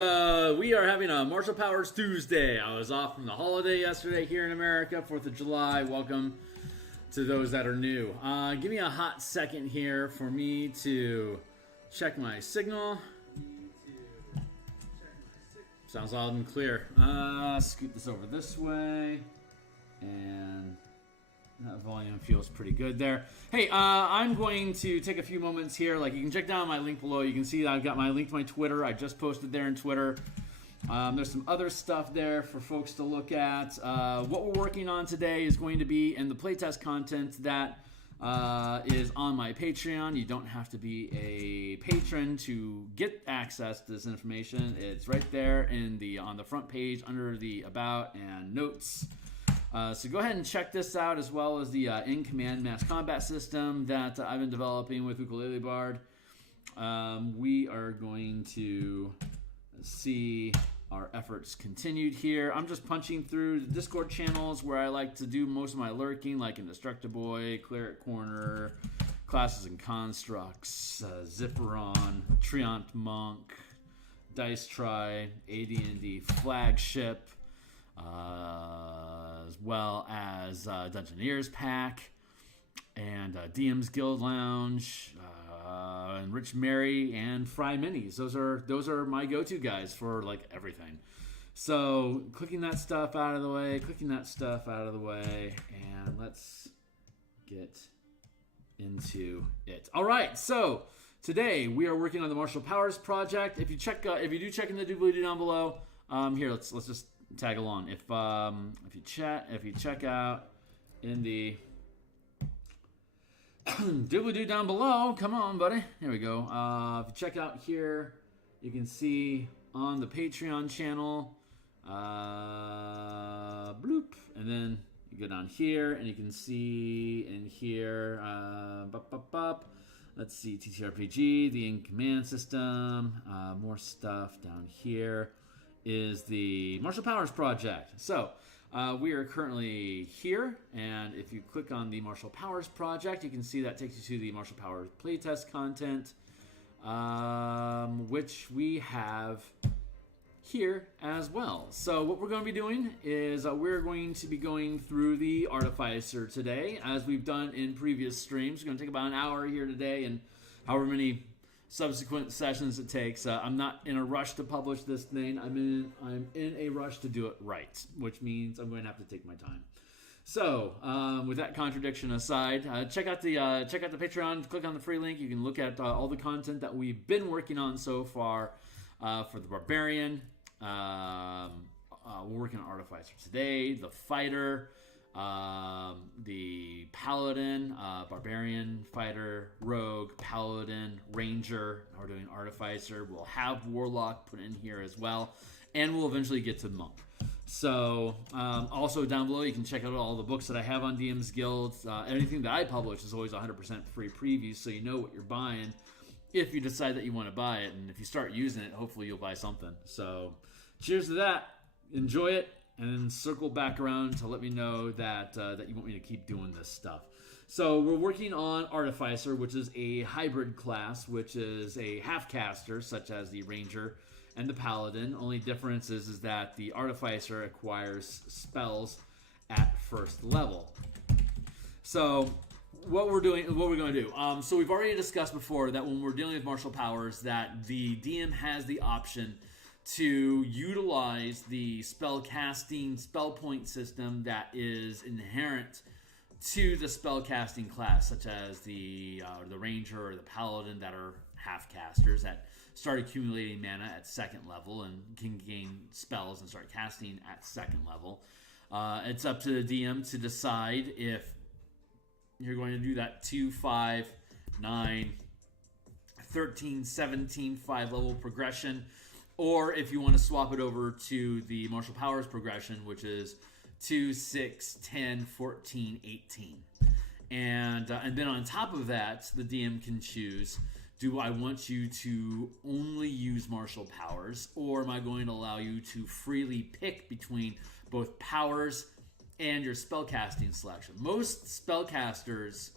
We are having a Martial Powers Tuesday. I was off from the holiday yesterday here in America, 4th of July. Welcome to those that are new. Give me a hot second here for me to check my signal. Sounds loud and clear. Scoot this over this way. And that volume feels pretty good there. Hey, I'm going to take a few moments here. Like, you can check down my link below. You can see I've got my link to my Twitter. I just posted there in Twitter. There's some other stuff there for folks to look at. What we're working on today is going to be in the playtest content that is on my Patreon. You don't have to be a patron to get access to this information. It's right there on the front page under the About and Notes. So go ahead and check this out, as well as the in-command mass combat system that I've been developing with Ukulele Bard. We are going to see our efforts continued here. I'm just punching through the Discord channels where I like to do most of my lurking, like Indestructiboy, Cleric Corner, Classes and Constructs, Zipperon, Treant Monk, Dice Try, AD&D Flagship, as well as Dungeoneers Pack and DMsGuild Lounge, and Rich Mary and Fry Minis. Those are my go-to guys for like everything. So clicking that stuff out of the way, and let's get into it. All right, so today we are working on the Martial Powers project. If you do check in the doobly-doo down below, here let's just tag along. If you check out in the doobly-doo down below, come on, buddy. Here we go. If you check out here, you can see on the Patreon channel, bloop, and then you go down here, and you can see in here, let's see, TTRPG, the in-command system, more stuff down here is the Martial Powers Project. So we are currently here, and if you click on the Martial Powers Project, you can see that takes you to the Martial Powers playtest content, which we have here as well. So what we're going to be doing is we're going to be going through the Artificer today, as we've done in previous streams. We're going to take about an hour here today, and however many subsequent sessions it takes. I'm not in a rush to publish this thing. I'm in a rush to do it right, which means I'm going to have to take my time. So, with that contradiction aside, check out the Patreon. Click on the free link. You can look at all the content that we've been working on so far for the Barbarian. We're working on Artificer today, the Fighter, the Paladin, Barbarian, Fighter, Rogue, Paladin, Ranger. We're doing Artificer. We'll have Warlock put in here as well, and we'll eventually get to Monk. So, also down below, you can check out all the books that I have on DMsGuild. Anything that I publish is always 100% free preview, so you know what you're buying if you decide that you want to buy it. And if you start using it, hopefully you'll buy something. So, cheers to that. Enjoy it. And then circle back around to let me know that you want me to keep doing this stuff. So we're working on Artificer, which is a hybrid class, which is a half-caster, such as the Ranger and the Paladin. Only difference is that the Artificer acquires spells at first level. So what we're going to do. So we've already discussed before that when we're dealing with martial powers, that the DM has the option to utilize the spell casting spell point system that is inherent to the spell casting class, such as the Ranger or the Paladin, that are half casters that start accumulating mana at second level and can gain spells and start casting at second level. It's up to the DM to decide if you're going to do that 2, 5, 9, 13, 17, 5-level progression, or if you want to swap it over to the Martial Powers progression, which is 2, 6, 10, 14, 18. And then on top of that, the DM can choose, do I want you to only use martial powers, or am I going to allow you to freely pick between both powers and your spellcasting selection? Most spellcasters,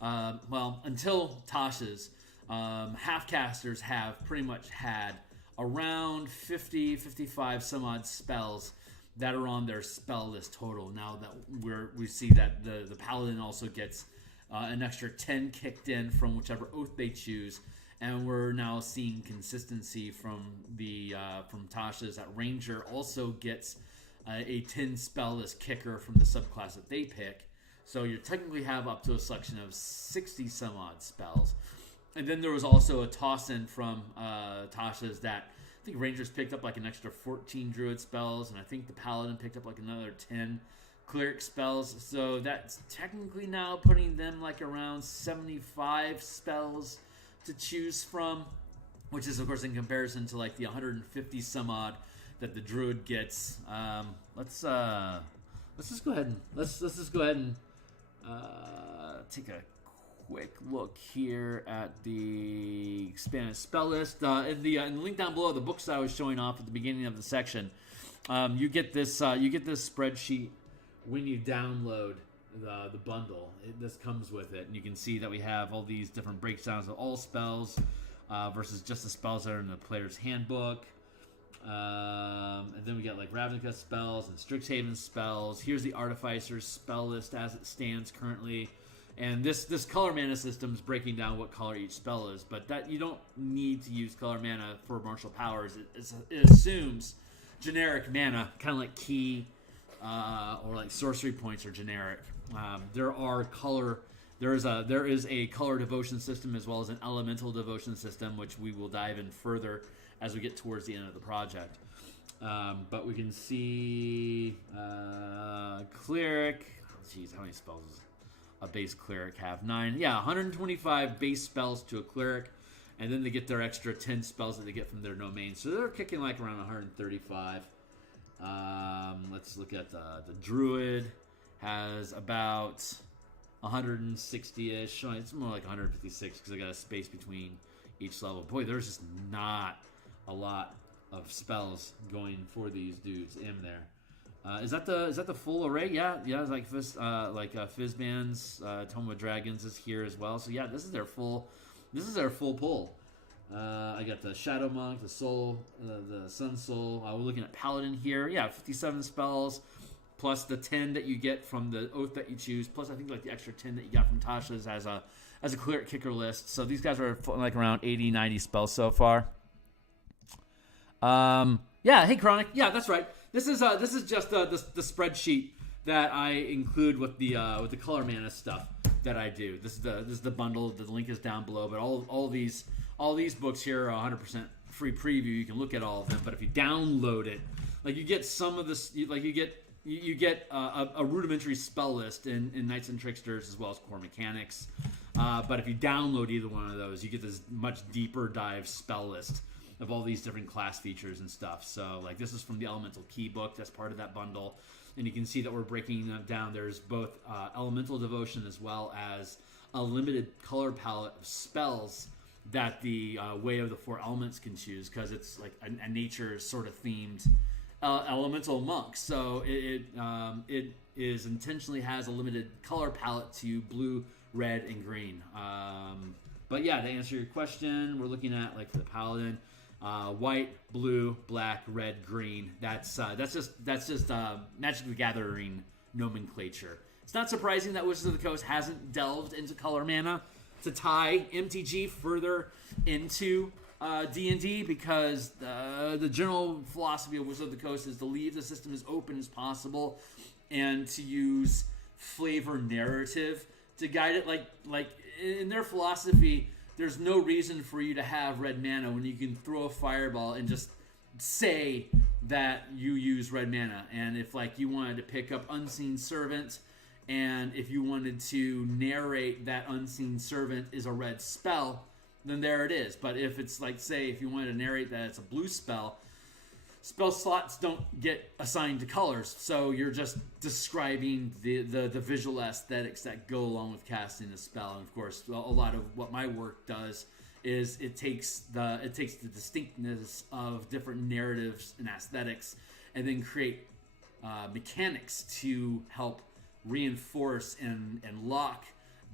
until Tasha's, half casters have pretty much had around 50, 55 some odd spells that are on their spell list total. Now that we see that the paladin also gets an extra 10 kicked in from whichever oath they choose, and we're now seeing consistency from from Tasha's that ranger also gets a 10 spell list kicker from the subclass that they pick. So you technically have up to a selection of 60 some odd spells. And then there was also a toss in from Tasha's that I think Rangers picked up like an extra 14 Druid spells, and I think the Paladin picked up like another 10 Cleric spells. So that's technically now putting them like around 75 spells to choose from, which is of course in comparison to like the 150 some odd that the Druid gets. Let's just go ahead and take a quick look here at the expanded spell list. In the link down below, the books that I was showing off at the beginning of the section, you get this spreadsheet when you download the bundle. This comes with it, and you can see that we have all these different breakdowns of all spells versus just the spells that are in the player's handbook. And then we got like Ravnica spells and Strixhaven spells. Here's the Artificer spell list as it stands currently. And this color mana system is breaking down what color each spell is, but that you don't need to use color mana for martial powers. It assumes generic mana, kind of like key or like sorcery points are generic. There is a color devotion system as well as an elemental devotion system, which we will dive in further as we get towards the end of the project. But we can see cleric. Jeez, how many spells does a base cleric have? 9. Yeah, 125 base spells to a cleric, and then they get their extra 10 spells that they get from their domain. So they're kicking like around 135. Let's look at the druid. Has about 160-ish. It's more like 156 because I got a space between each level. Boy, there's just not a lot of spells going for these dudes in there. Is that the full array? Yeah. It's like Fizban's Tome of Dragons is here as well. So yeah, this is their full pull. I got the Shadow Monk, the Soul, the Sun Soul. We're looking at Paladin here. Yeah, 57 spells plus the 10 that you get from the oath that you choose. Plus I think like the extra 10 that you got from Tasha's as a cleric kicker list. So these guys are like around 80, 90 spells so far. Yeah. Hey, Chronic. Yeah, that's right. This is just the spreadsheet that I include with the color mana stuff that I do. This is the bundle. The link is down below. But all these books here are 100% free preview. You can look at all of them. But if you download it, like you get some of this, like you get a rudimentary spell list in Knights and Tricksters as well as core mechanics. But if you download either one of those, you get this much deeper dive spell list of all these different class features and stuff. So like this is from the Elemental Key book. That's part of that bundle. And you can see that we're breaking them down. There's both Elemental Devotion as well as a limited color palette of spells that the Way of the Four Elements can choose, because it's like a nature sort of themed elemental monk. So it is intentionally has a limited color palette to blue, red, and green. But yeah, to answer your question, we're looking at like for the Paladin, white, blue, black, red, green. That's just Magic the Gathering nomenclature. It's not surprising that Wizards of the Coast hasn't delved into color mana to tie MTG further into D&D, because the general philosophy of Wizards of the Coast is to leave the system as open as possible and to use flavor narrative to guide it. Like in their philosophy, there's no reason for you to have red mana when you can throw a fireball and just say that you use red mana. And if like you wanted to pick up Unseen Servant, and if you wanted to narrate that Unseen Servant is a red spell, then there it is. But if it's like, say, if you wanted to narrate that it's a blue spell, spell slots don't get assigned to colors, so you're just describing the visual aesthetics that go along with casting a spell. And of course, a lot of what my work does is it takes the distinctness of different narratives and aesthetics, and then create mechanics to help reinforce and lock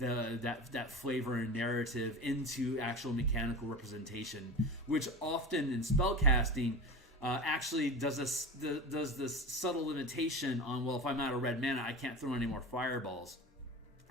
that flavor and narrative into actual mechanical representation, which often in spellcasting actually does this subtle limitation on, well, if I'm out of red mana, I can't throw any more fireballs.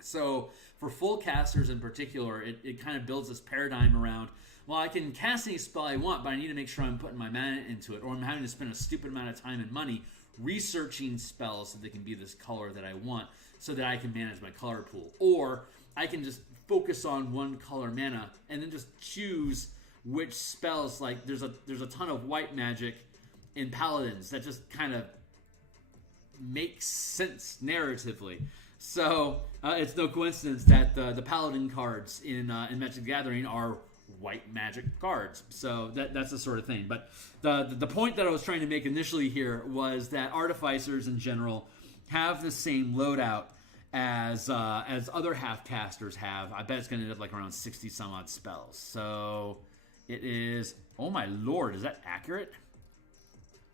So for full casters in particular, it kind of builds this paradigm around, well, I can cast any spell I want, but I need to make sure I'm putting my mana into it, or I'm having to spend a stupid amount of time and money researching spells so they can be this color that I want, so that I can manage my color pool. Or I can just focus on one color mana and then just choose which spells. Like there's a ton of white magic in Paladins that just kind of makes sense narratively. So it's no coincidence that the Paladin cards in Magic the Gathering are white magic cards. So that's the sort of thing. But the point that I was trying to make initially here was that Artificers in general have the same loadout as other half casters have. I bet it's going to end up like around 60 some odd spells. So it is. Oh my lord, is that accurate?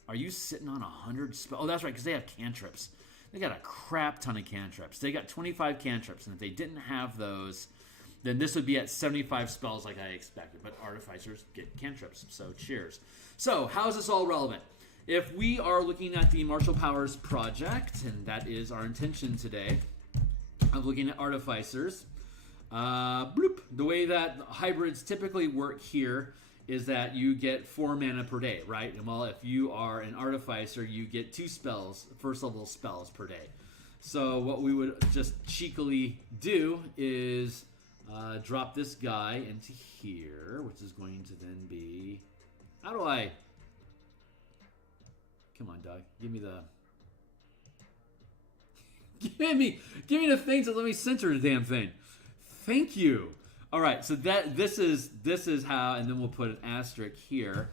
Are you sitting on 100 spells? Oh, that's right, because they have cantrips. They got a crap ton of cantrips. They got 25 cantrips, and if they didn't have those, then this would be at 75 spells like I expected. But Artificers get cantrips, so cheers. So how is this all relevant? If we are looking at the Martial Powers project, and that is our intention today, of looking at Artificers, bloop, the way that hybrids typically work here is that you get 4 mana per day, right? And well, if you are an Artificer, you get 2 spells, first level spells per day. So what we would just cheekily do is drop this guy into here, which is going to then be... How do I... Come on, Doug. Give me the... Give me the thing to let me center the damn thing. Thank you. All right, so this is how, and then we'll put an asterisk here.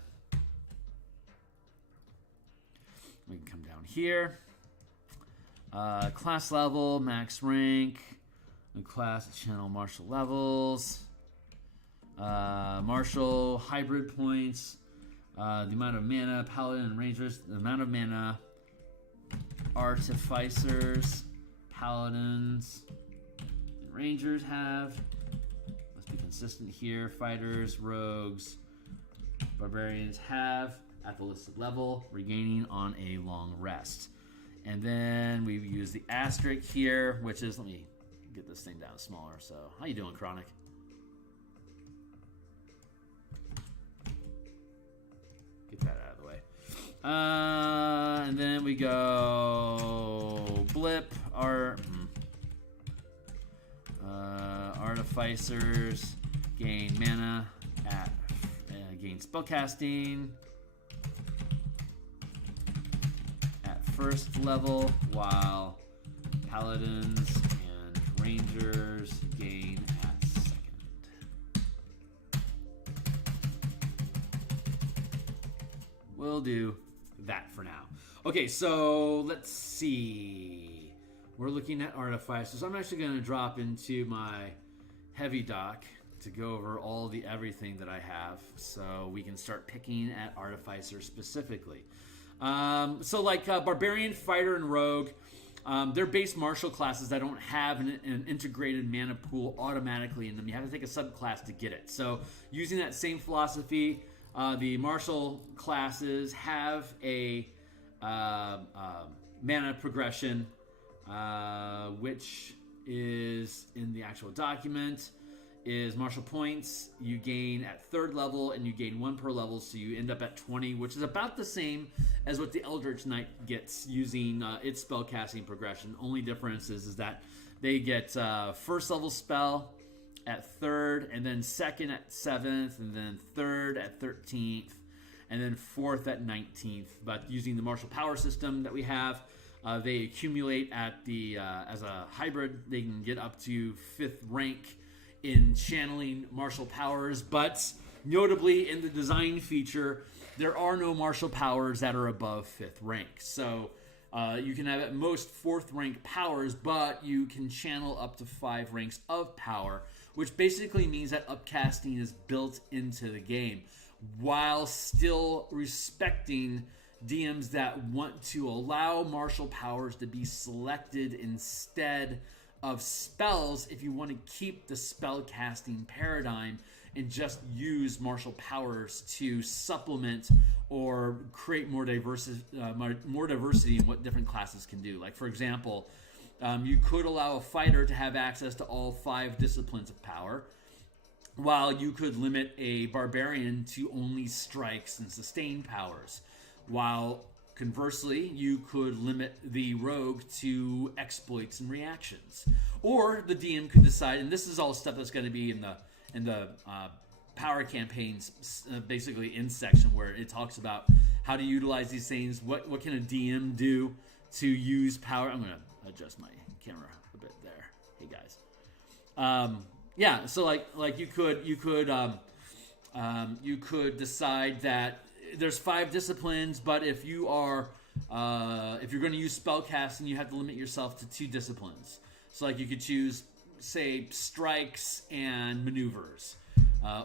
We can come down here. Class level, max rank, class channel martial levels, martial hybrid points, the amount of mana, paladin and rangers, the amount of mana, artificers, paladins, and rangers have. Must be consistent here. Fighters, rogues, barbarians have at the listed level, regaining on a long rest. And then we use the asterisk here, which is, let me get this thing down smaller. So, how you doing, Chronic? Get that out of the way. And then we go blip, Artificers gain mana at gain spellcasting at first level, while paladins and rangers gain at second. We'll do that for now. Okay, so let's see. We're looking at Artificers. I'm actually going to drop into my heavy dock to go over all the everything that I have, so we can start picking at Artificers specifically. So like Barbarian, Fighter, and Rogue, they're base martial classes that don't have an integrated mana pool automatically in them. You have to take a subclass to get it. So using that same philosophy, the martial classes have a mana progression, which is in the actual document, is martial points. You gain at third level, and you gain 1 per level, so you end up at 20, which is about the same as what the Eldritch Knight gets using its spellcasting progression. Only difference is that they get first level spell at 3rd, and then 2nd at 7th, and then 3rd at 13th, and then 4th at 19th. But using the martial power system that we have, they accumulate at the as a hybrid. They can get up to 5th rank in channeling martial powers, but notably in the design feature, there are no martial powers that are above 5th rank. So you can have at most 4th rank powers, but you can channel up to 5 ranks of power, which basically means that upcasting is built into the game, while still respecting DMs that want to allow martial powers to be selected instead of spells if you want to keep the spell casting paradigm and just use martial powers to supplement or create more diversity in what different classes can do. Like, for example, you could allow a fighter to have access to all 5 disciplines of power, while you could limit a barbarian to only strikes and sustain powers, while conversely you could limit the rogue to exploits and reactions. Or the DM could decide, and this is all stuff that's going to be in the power campaigns, basically in section where it talks about how to utilize these things. What can a DM do to use power? I'm going to adjust my camera a bit there. Hey guys. Yeah, so like you could decide that there's 5 disciplines, but if you're going to use spellcasting, you have to limit yourself to 2 disciplines. So like you could choose, say, strikes and maneuvers,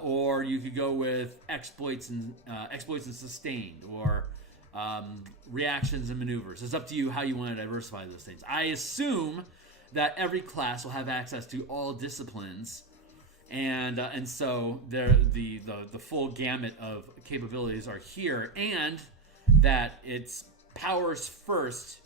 or you could go with exploits and sustained, or reactions and maneuvers. It's up to you how you want to diversify those things. I assume that every class will have access to all disciplines, and so the full gamut of capabilities are here, and that it's powers first.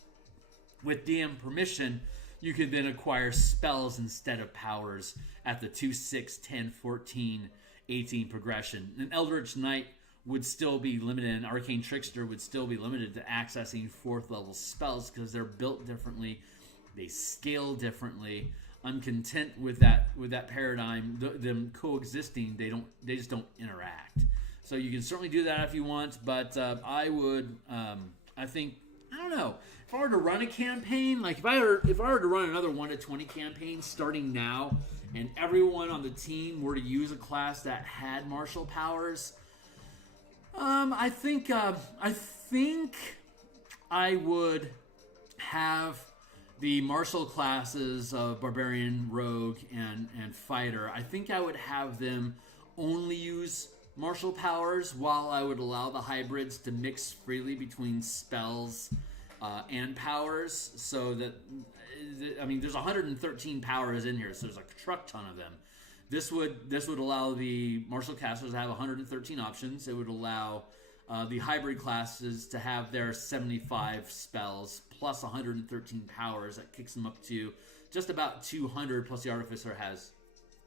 With DM permission, you can then acquire spells instead of powers at the 2, 6, 10, 14, 18 progression. An Eldritch Knight would still be limited, and Arcane Trickster would still be limited to accessing 4th level spells because they're built differently. They scale differently. I'm content with that paradigm. Them coexisting, they just don't interact. So you can certainly do that if you want, but I would. I think, I don't know, if I were to run a campaign, like if I were to run another 1 to 20 campaign starting now, and everyone on the team were to use a class that had martial powers, I think I would have the martial classes of Barbarian, Rogue, and Fighter. I think I would have them only use martial powers, while I would allow the hybrids to mix freely between spells and powers. So that, I mean, there's 113 powers in here, so there's a truck ton of them. This would allow the martial casters to have 113 options. It would allow the hybrid classes to have their 75 spells plus 113 powers. That kicks them up to just about 200, plus the Artificer has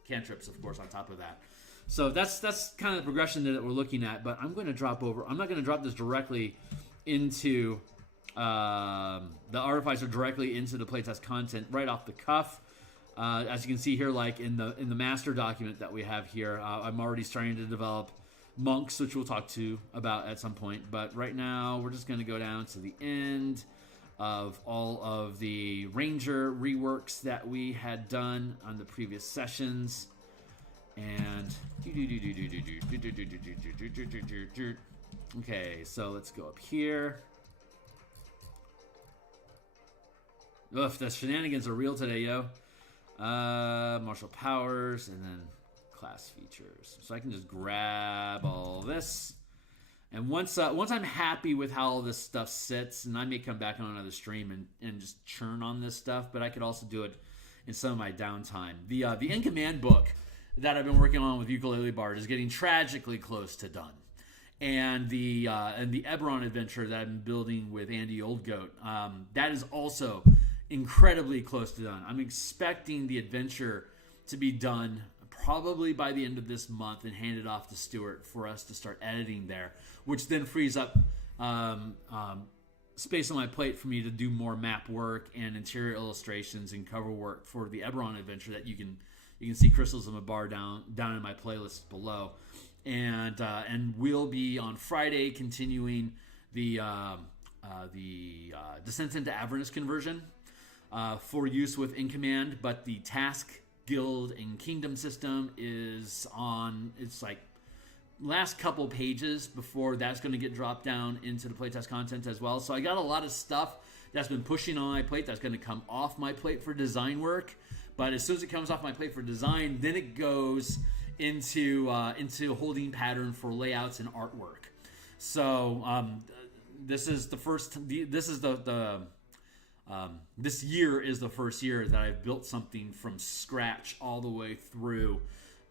cantrips, of course, on top of that. So that's kind of the progression that we're looking at. But I'm going to drop over. I'm not going to drop this directly into the Artificer, directly into the playtest content right off the cuff. As you can see here, like in the master document that we have here, I'm already starting to develop monks, which we'll talk about at some point. But right now, we're just going to go down to the end of all of the Ranger reworks that we had done on the previous sessions. And okay, so let's go up here. Oof, the shenanigans are real today, yo. Martial powers, and then class features. So I can just grab all this. And once I'm happy with how all this stuff sits, and I may come back on another stream and just churn on this stuff, but I could also do it in some of my downtime. The In Command book that I've been working on with Ukulele Bard is getting tragically close to done. And the Eberron adventure that I've been building with Andy Oldgoat, that is also incredibly close to done. I'm expecting the adventure to be done probably by the end of this month and handed off to Stuart for us to start editing there, which then frees up space on my plate for me to do more map work and interior illustrations and cover work for the Eberron adventure that you can see Crystals of Mabar down in my playlist below. And we'll be on Friday continuing the Descent into Avernus conversion for use with In Command, but the task, guild, and kingdom system is on, it's like last couple pages before that's going to get dropped down into the playtest content as well. So I got a lot of stuff that's been pushing on my plate that's going to come off my plate for design work. But as soon as it comes off my plate for design, then it goes into holding pattern for layouts and artwork. So this is the first. This is the This year is the first year that I've built something from scratch all the way through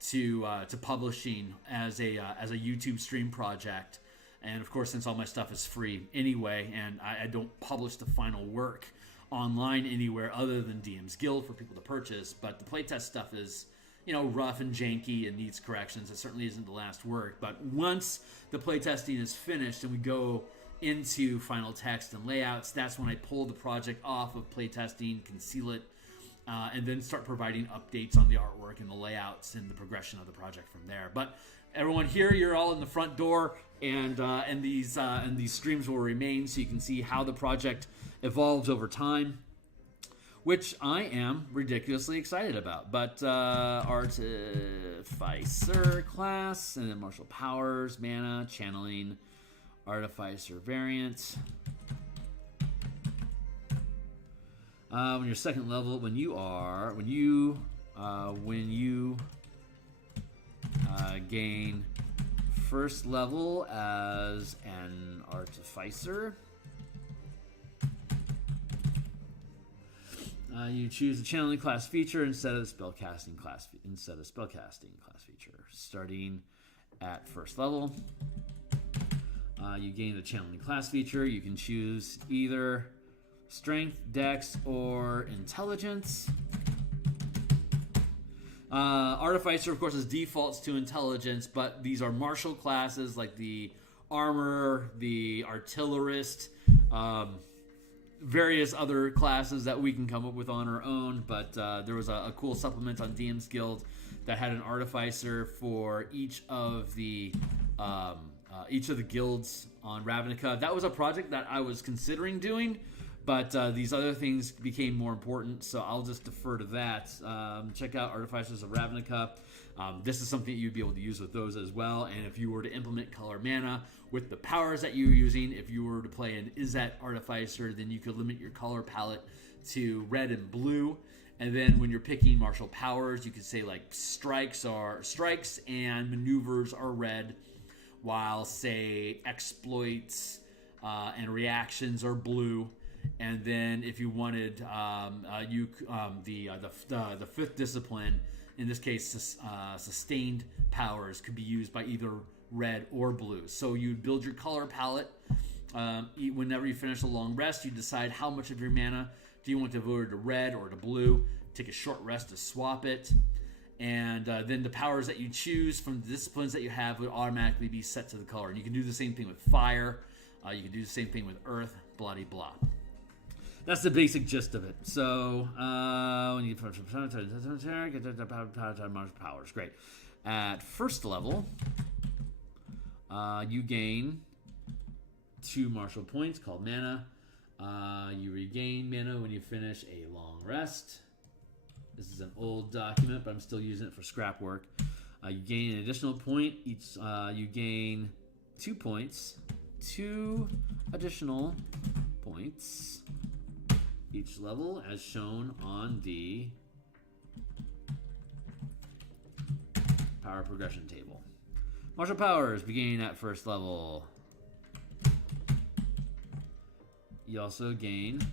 to publishing as a YouTube stream project. And of course, since all my stuff is free anyway, and I don't publish the final work online anywhere other than DMsGuild for people to purchase, but the playtest stuff is, rough and janky and needs corrections. It certainly isn't the last work. But once the playtesting is finished and we go into final text and layouts, that's when I pull the project off of playtesting, conceal it, and then start providing updates on the artwork and the layouts and the progression of the project from there. But everyone here, you're all in the front door, and these streams will remain so you can see how the project evolves over time, which I am ridiculously excited about. But Artificer class, and then martial powers, mana, channeling, Artificer variant. When you're second level, when you gain first level as an Artificer, you choose the channeling class feature instead of the spellcasting class feature. Starting at first level, you gain the channeling class feature. You can choose either strength, dex, or intelligence. Artificer, of course, is defaults to intelligence, but these are martial classes like the armor, the artillerist, various other classes that we can come up with on our own. But there was a cool supplement on DMsGuild that had an Artificer for each of the guilds on Ravnica. That was a project that I was considering doing, but these other things became more important, so I'll just defer to that. Check out Artificers of Ravnica. This is something you'd be able to use with those as well. And if you were to implement color mana with the powers that you're using, if you were to play an Izzet Artificer, then you could limit your color palette to red and blue. And then when you're picking martial powers, you could say like strikes and maneuvers are red, while say exploits and reactions are blue. And then if you wanted the fifth discipline, in this case sustained powers, could be used by either red or blue. So you'd build your color palette. Whenever you finish a long rest, you decide how much of your mana do you want to devote to red or to blue. Take a short rest to swap it. And then the powers that you choose from the disciplines that you have would automatically be set to the color. And you can do the same thing with fire. You can do the same thing with earth, blah, blah. That's the basic gist of it. So, when you get powers, great. At first level, you gain 2 martial points called mana. You regain mana when you finish a long rest. This is an old document, but I'm still using it for scrap work. You gain an additional point. You gain 2 points. 2 additional points each level, as shown on the power progression table. Martial powers beginning at first level. You also gain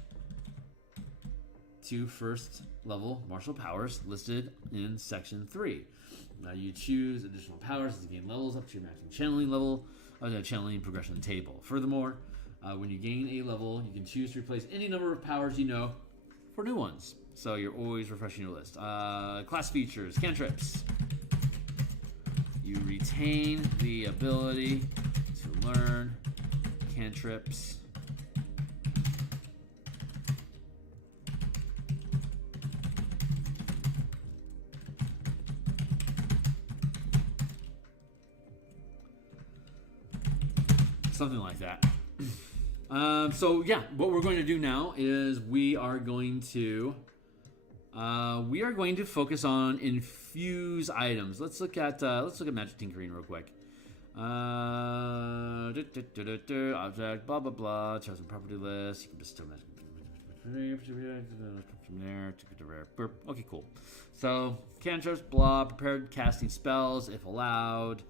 2 first level martial powers listed in section 3. Now you choose additional powers to gain levels up to your maximum channeling level of the channeling progression table. Furthermore, when you gain a level, you can choose to replace any number of powers you know for new ones. So you're always refreshing your list. Class features, cantrips. You retain the ability to learn cantrips. Something like that. So yeah, what we're going to do now is we are going to focus on infuse items. Let's look at magic tinkering real quick. Object, blah blah blah. Chosen property list. You can bestow magic from there. Okay, cool. So cantrips, blah. Prepared casting spells if allowed.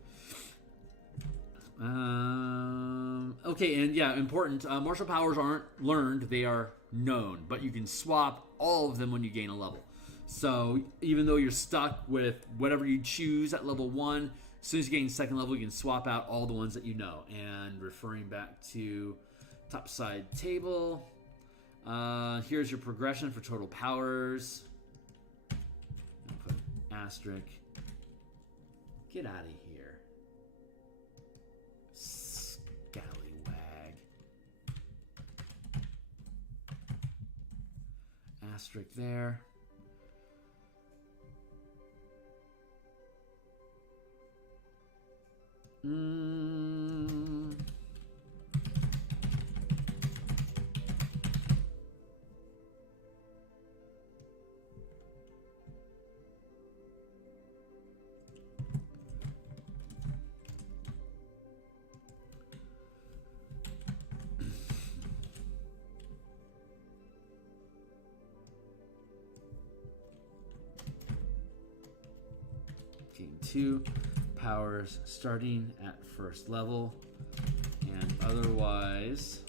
Okay, and yeah, important. Martial powers aren't learned; they are known, but you can swap all of them when you gain a level. So even though you're stuck with whatever you choose at level 1, as soon as you gain second level, you can swap out all the ones that you know. And referring back to top side table, here's your progression for total powers. I'll put asterisk. Get out of here, scallywag. Asterisk there. Gain 2 powers starting at first level, and otherwise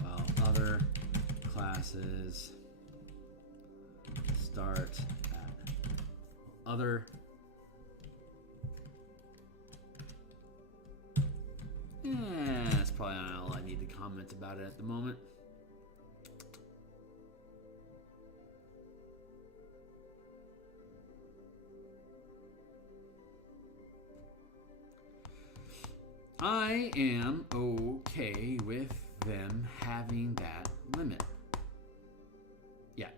while other classes start at other. That's probably not all I need to comment about it at the moment. I am okay with them having that limit. Yeah.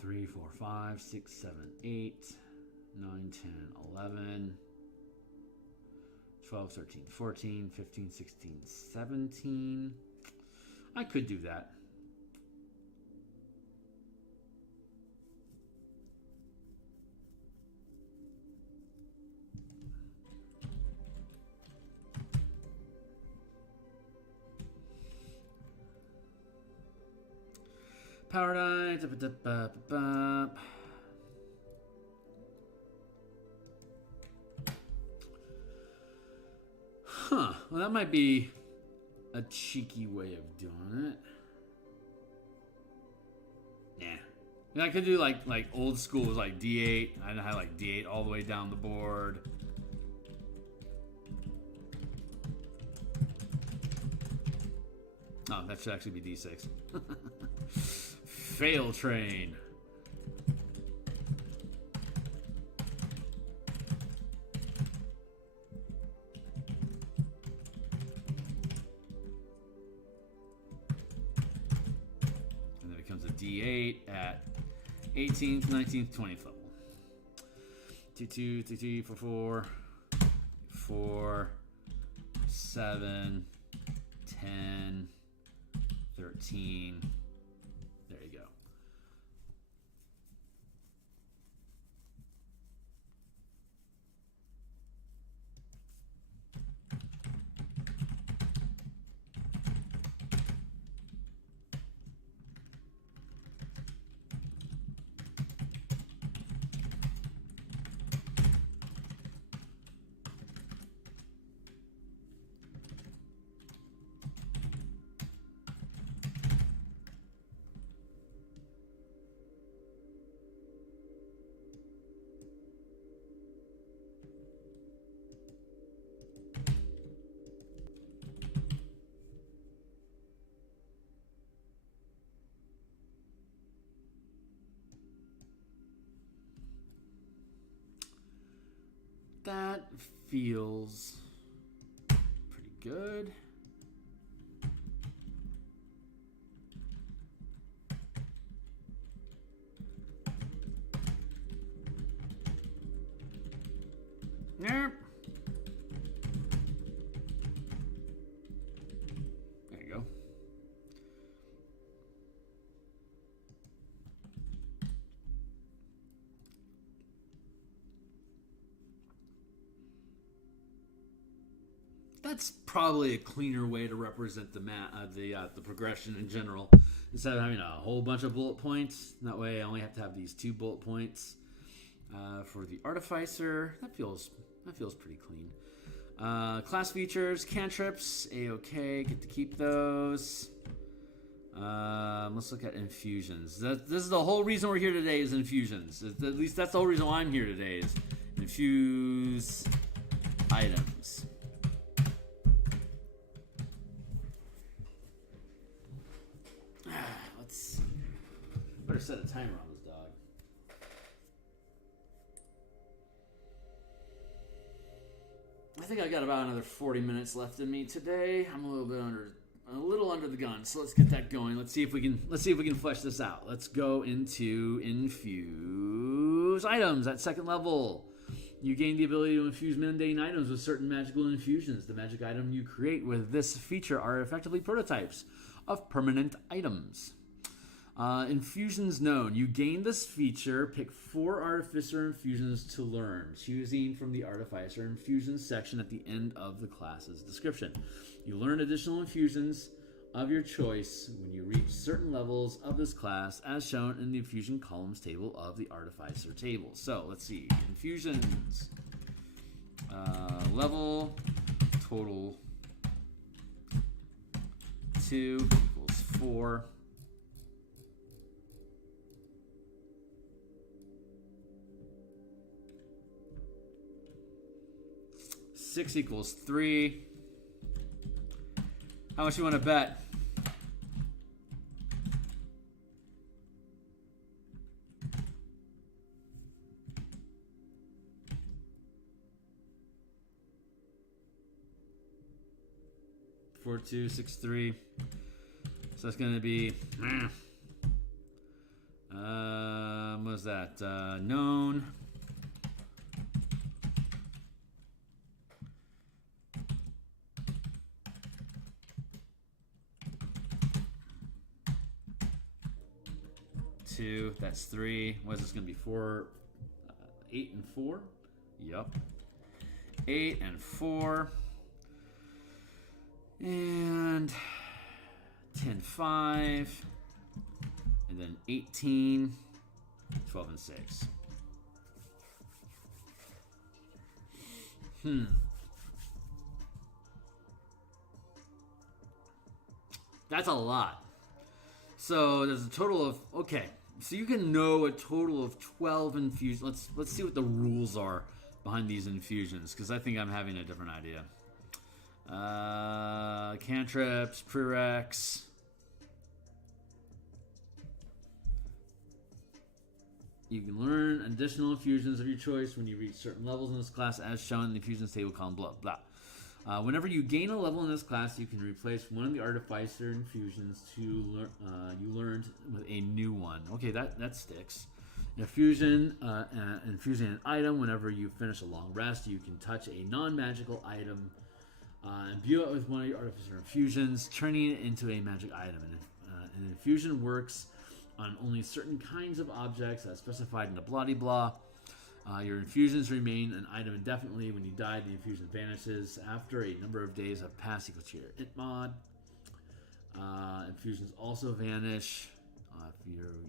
Three, 4, 5, 6, 7, 8, 9, 10, 11, 12, 13, 14, 15, 16, 17. I could do that. Power die. Huh. Well, that might be a cheeky way of doing it. Yeah. I could do like old school was like D8. I had like D8 all the way down the board. Oh, that should actually be D6. Fail train. And then it becomes a D8 at 18th, 19th, 20th level. 2, 2, 3, 3, 4, 4, 4, 7, 10, 13. There you go. That feels pretty good. Yep. There you go. That's probably a cleaner way to represent the progression in general, instead of having a whole bunch of bullet points. That way, I only have to have these 2 bullet points. For the Artificer, that feels pretty clean. Class features, cantrips, a-okay, get to keep those. Let's look at infusions. This is the whole reason we're here today, is infusions. At least that's the whole reason why I'm here today, is infuse items. Let's better set a timer on this dog. I think I got about another 40 minutes left in me today. I'm a little under the gun, so let's get that going. Let's see if we can flesh this out. Let's go into infuse items at 2nd level. You gain the ability to infuse mundane items with certain magical infusions. The magic item you create with this feature are effectively prototypes of permanent items. Infusions known. You gain this feature, pick 4 Artificer infusions to learn, choosing from the Artificer infusions section at the end of the class's description. You learn additional infusions of your choice when you reach certain levels of this class, as shown in the infusion columns table of the Artificer table. So let's see. Infusions. Level total 2 equals 4. 6 equals 3. How much you want to bet? Four, 2, 6, 3. So that's going to be what was that? Known. Two, that's 3. What is this going to be? 4, 8 and 4. Yup. 8 and 4. And 10, 5. And then 18, 12 and 6. That's a lot. So there's a total of, okay. So you can know a total of 12 infusions. Let's see what the rules are behind these infusions, because I think I'm having a different idea. Cantrips, prereqs. You can learn additional infusions of your choice when you reach certain levels in this class, as shown in the infusions table column, blah, blah. Whenever you gain a level in this class, you can replace one of the Artificer infusions you learned with a new one. Okay, that sticks. Infusing an item. Whenever you finish a long rest, you can touch a non-magical item, imbue it with one of your Artificer infusions, turning it into a magic item. An infusion works on only certain kinds of objects as specified in the blah-de-blah. Your infusions remain an item indefinitely. When you die, the infusion vanishes after a number of days have passed equal to your int mod. Infusions also vanish.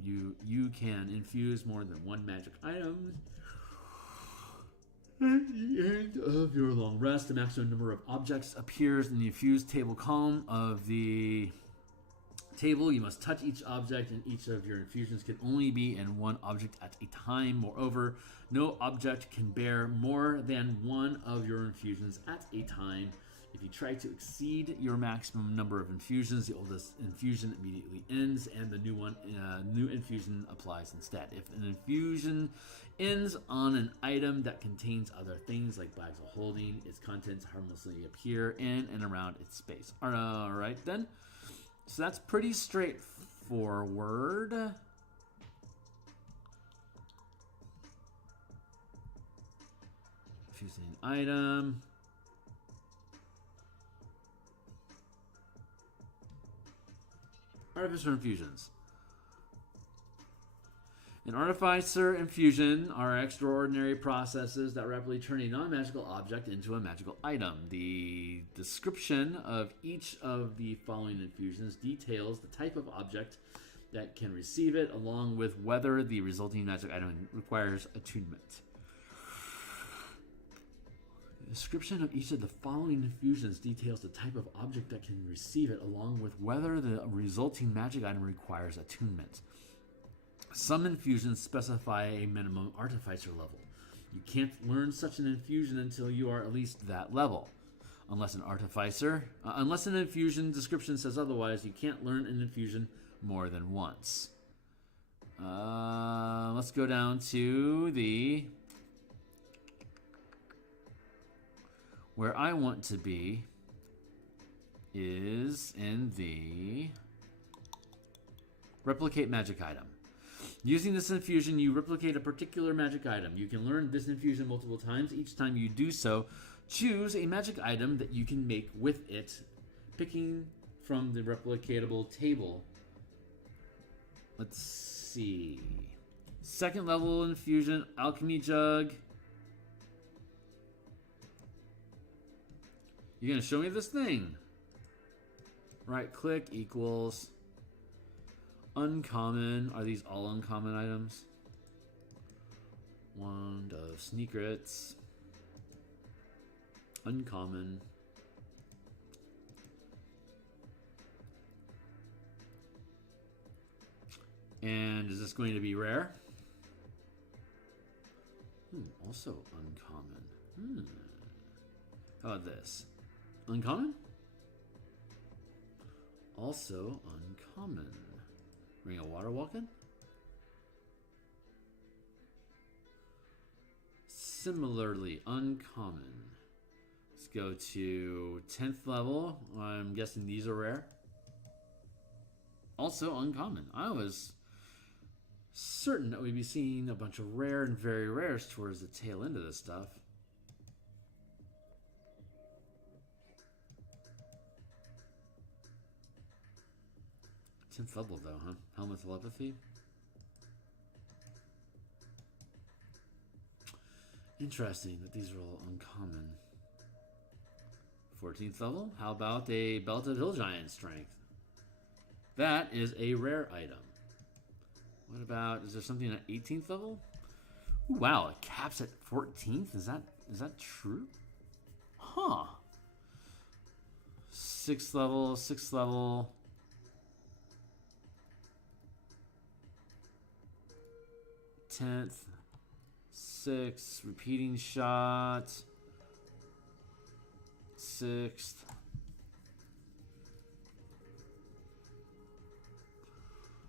You can infuse more than one magic item. At the end of your long rest, the maximum number of objects appears in the infused table column of the table. You must touch each object, and each of your infusions can only be in one object at a time. Moreover, no object can bear more than one of your infusions at a time. If you try to exceed your maximum number of infusions, the oldest infusion immediately ends, and the new infusion applies instead. If an infusion ends on an item that contains other things like bags of holding, its contents harmlessly appear in and around its space. All right then. So that's pretty straightforward. Choosing an item. Artificer infusions. An artificer and fusion are extraordinary processes that rapidly turn a non-magical object into a magical item. The description of each of the following infusions details the type of object that can receive it, along with whether the resulting magic item requires attunement. The description of each of the following infusions details the type of object that can receive it, along with whether the resulting magic item requires attunement. Some infusions specify a minimum artificer level. You can't learn such an infusion until you are at least that level. Unless an infusion description says otherwise, you can't learn an infusion more than once. Let's go down to where I want to be is in the replicate magic item. Using this infusion, you replicate a particular magic item. You can learn this infusion multiple times. Each time you do so, choose a magic item that you can make with it, picking from the replicatable table. Let's see. Second level infusion, alchemy jug. You're going to show me this thing. Right click equals uncommon. Are these all uncommon items? Wand of Secrets. Uncommon. And is this going to be rare? Also uncommon. How about this? Uncommon? Also uncommon. Ring of Water Walking? Similarly uncommon. Let's go to 10th level. I'm guessing these are rare. Also uncommon. I was certain that we'd be seeing a bunch of rare and very rares towards the tail end of this stuff. 10th level though, huh? Helmet Telepathy. Interesting that these are all uncommon. 14th level. How about a Belted Hill Giant Strength? That is a rare item. What about, is there something at 18th level? Ooh, wow, it caps at 14th? Is that true? Huh. 6th level. 10th, 6th, repeating shot, 6th.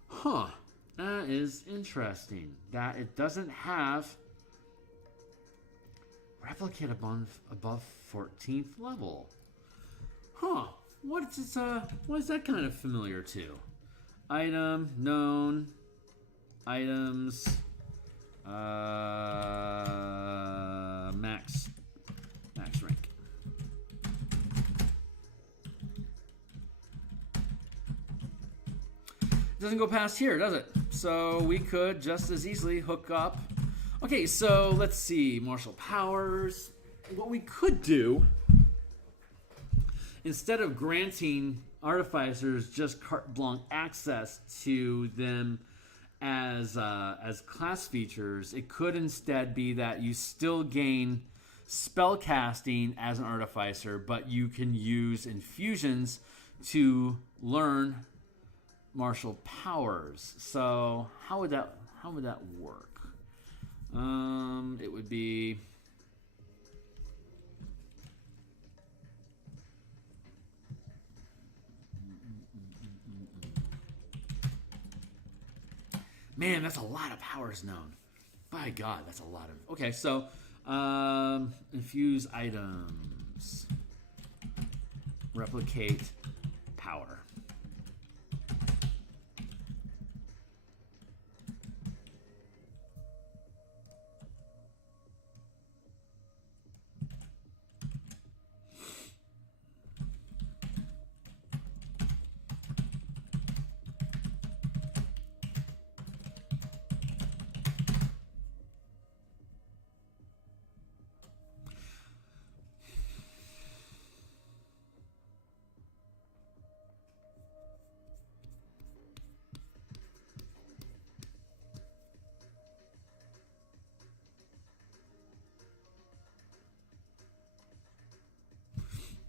Huh, that is interesting. That it doesn't have replicate above 14th level. Huh, what is that kind of familiar to? Item, known, items, max rank. It doesn't go past here, does it? So we could just as easily hook up. Okay, so let's see, martial powers. What we could do, instead of granting artificers just carte blanche access to them as class features, it could instead be that you still gain spell casting as an artificer, but you can use infusions to learn martial powers. So how would that work? It would be man, that's a lot of powers known. By God, that's a lot of... Okay, so, infuse items. Replicate power.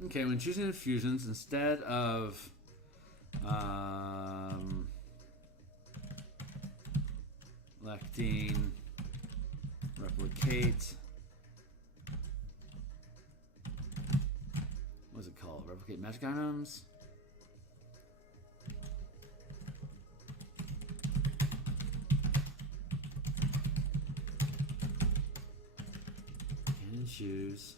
Okay, when choosing infusions, instead of selecting replicate, what's it called? Replicate magic items. And choose.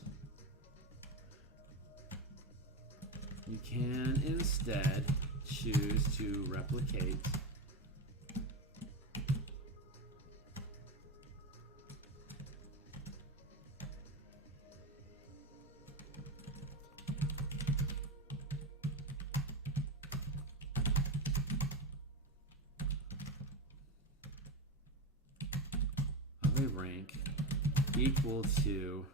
You can instead choose to replicate of a rank equal to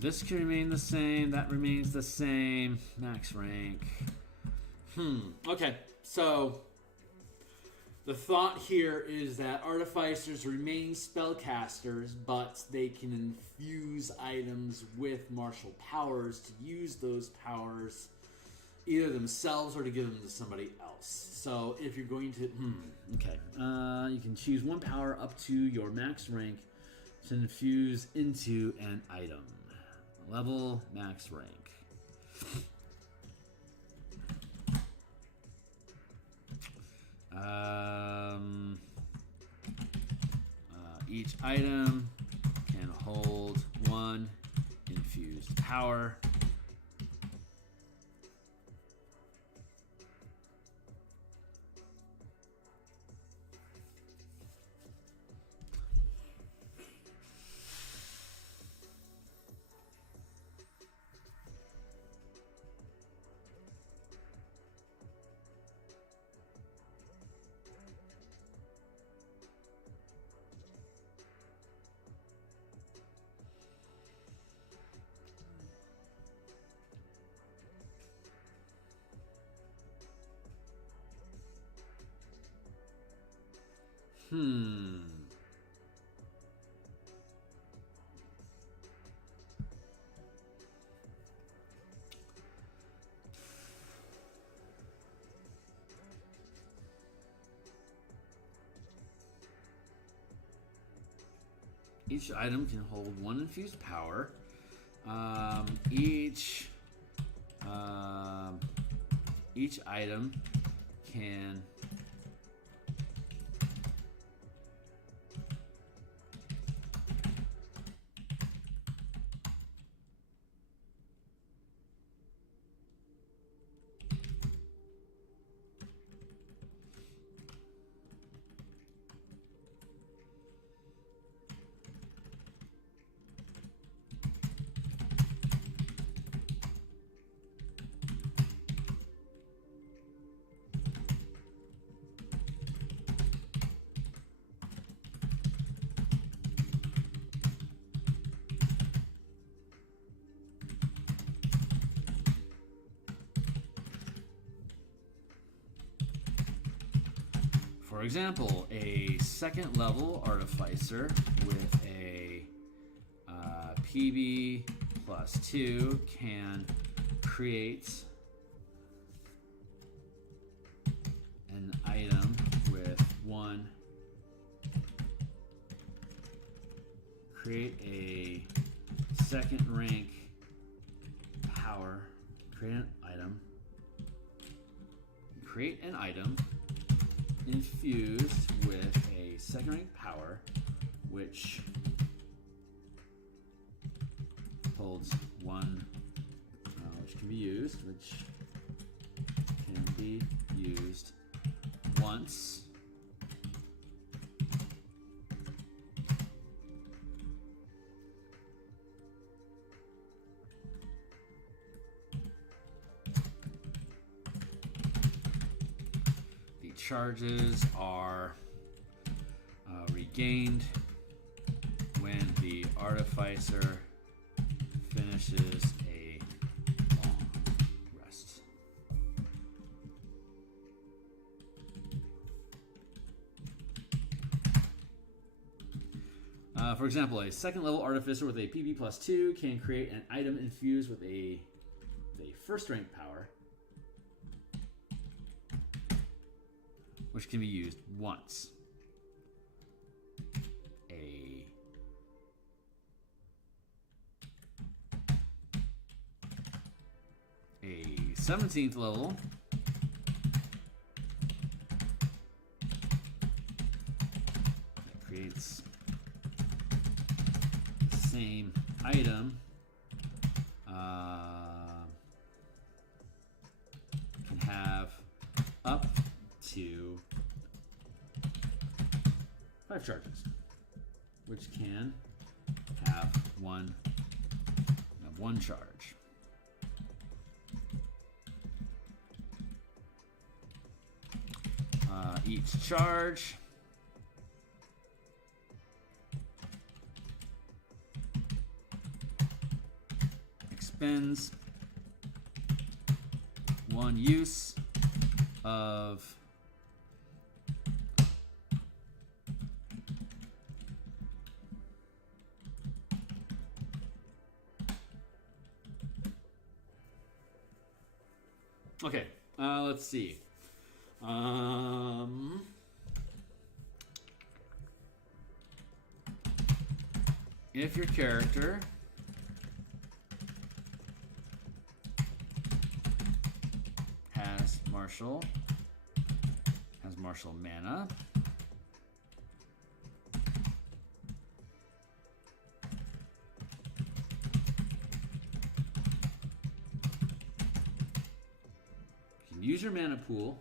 this can remain the same, that remains the same, max rank. Okay, so the thought here is that Artificers remain spellcasters, but they can infuse items with martial powers to use those powers either themselves or to give them to somebody else. So if you're going to, you can choose one power up to your max rank to infuse into an item. Level, max rank. Each item can hold one infused power. Each item can hold one infused power. Each item can for example, a second level Artificer with a PB +2 can create an item with one. Create a second rank power. Create an item. Create an item infused with a second rank power, which holds one, which can be used once. Charges are regained when the the Artificer finishes a long rest. For example, a second level Artificer with a PP +2 can create an item infused with a first rank power, which can be used once. A 17th level that creates the same item can have up to 5 charges, which can have one charge. Each charge expends 1 use of okay, let's see. If your character has martial mana, you can use your mana pool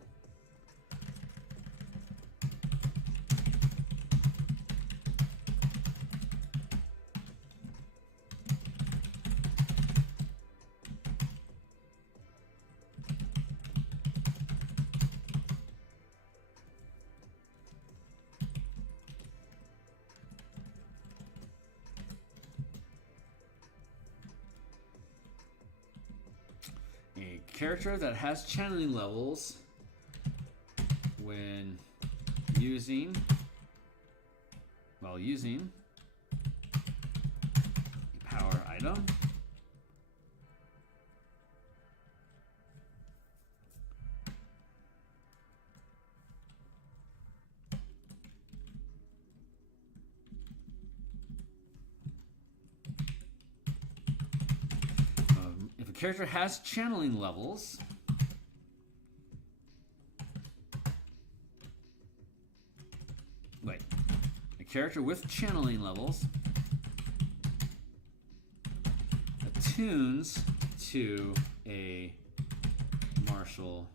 a character that has channeling levels when using a power item character has channeling levels a character with channeling levels attunes to a martial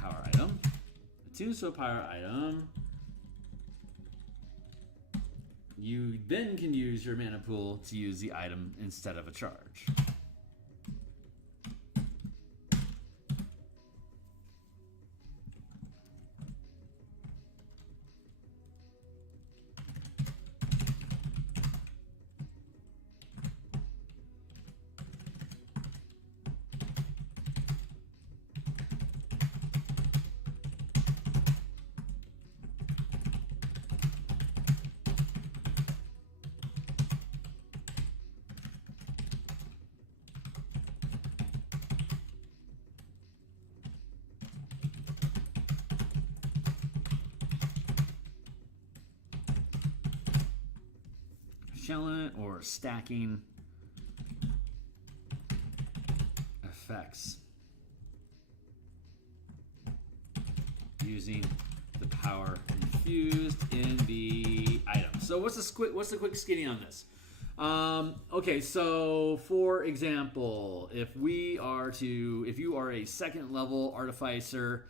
power item. Attunes to a power item. You then can use your mana pool to use the item instead of a charge. Or stacking effects using the power infused in the item. So what's the quick skinny on this? Okay, so for example, if you are a second level Artificer,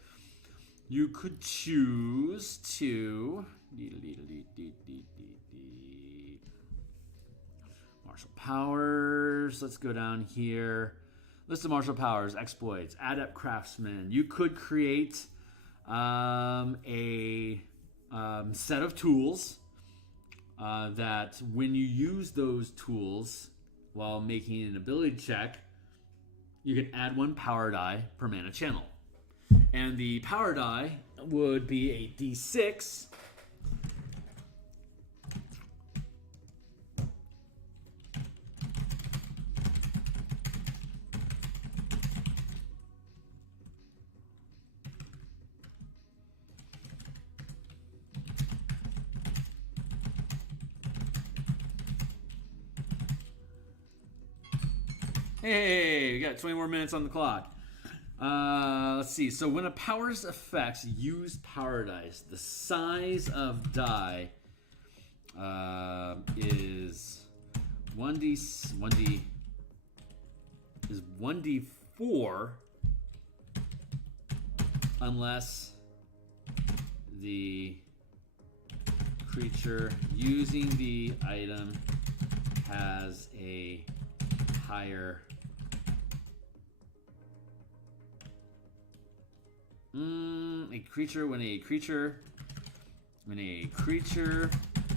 you could choose to martial powers. Let's go down here. List of martial powers, exploits, adept craftsman. You could create a set of tools that when you use those tools while making an ability check, you can add 1 power die per mana channel. And the power die would be a D6. Hey, we got 20 more minutes on the clock. Let's see. So when a power's effects use power dice, the size of die is 1d4 unless the creature using the item has a higher when a creature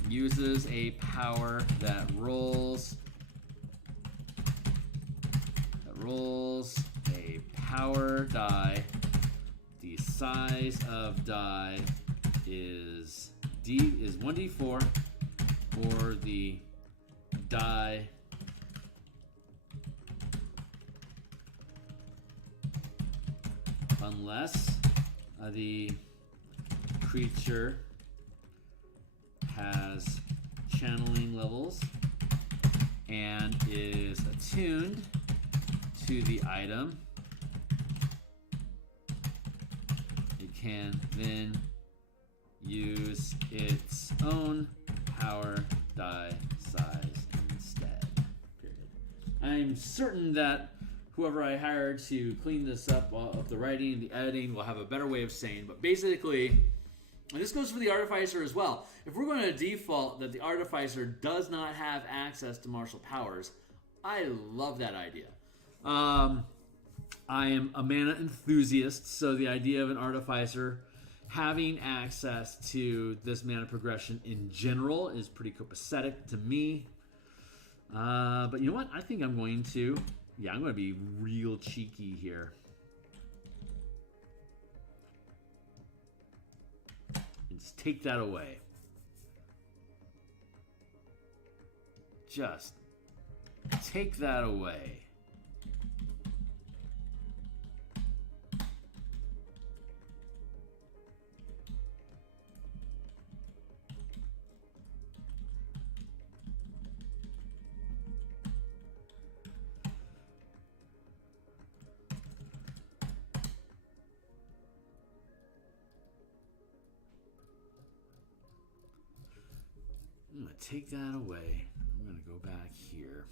uses a power that rolls a power die, the size of die is 1d4, or the die unless the creature has channeling levels and is attuned to the item. It can then use its own power die size instead. Period. I'm certain that whoever I hire to clean this up the writing, the editing, will have a better way of saying. But basically, and this goes for the Artificer as well. If we're going to default that the Artificer does not have access to martial powers, I love that idea. I am a mana enthusiast, so the idea of an Artificer having access to this mana progression in general is pretty copacetic to me. But you know what? I think I'm going to... Yeah, I'm going to be real cheeky here. And just take that away. Just take that away. I'm going to take that away. I'm going to go back here.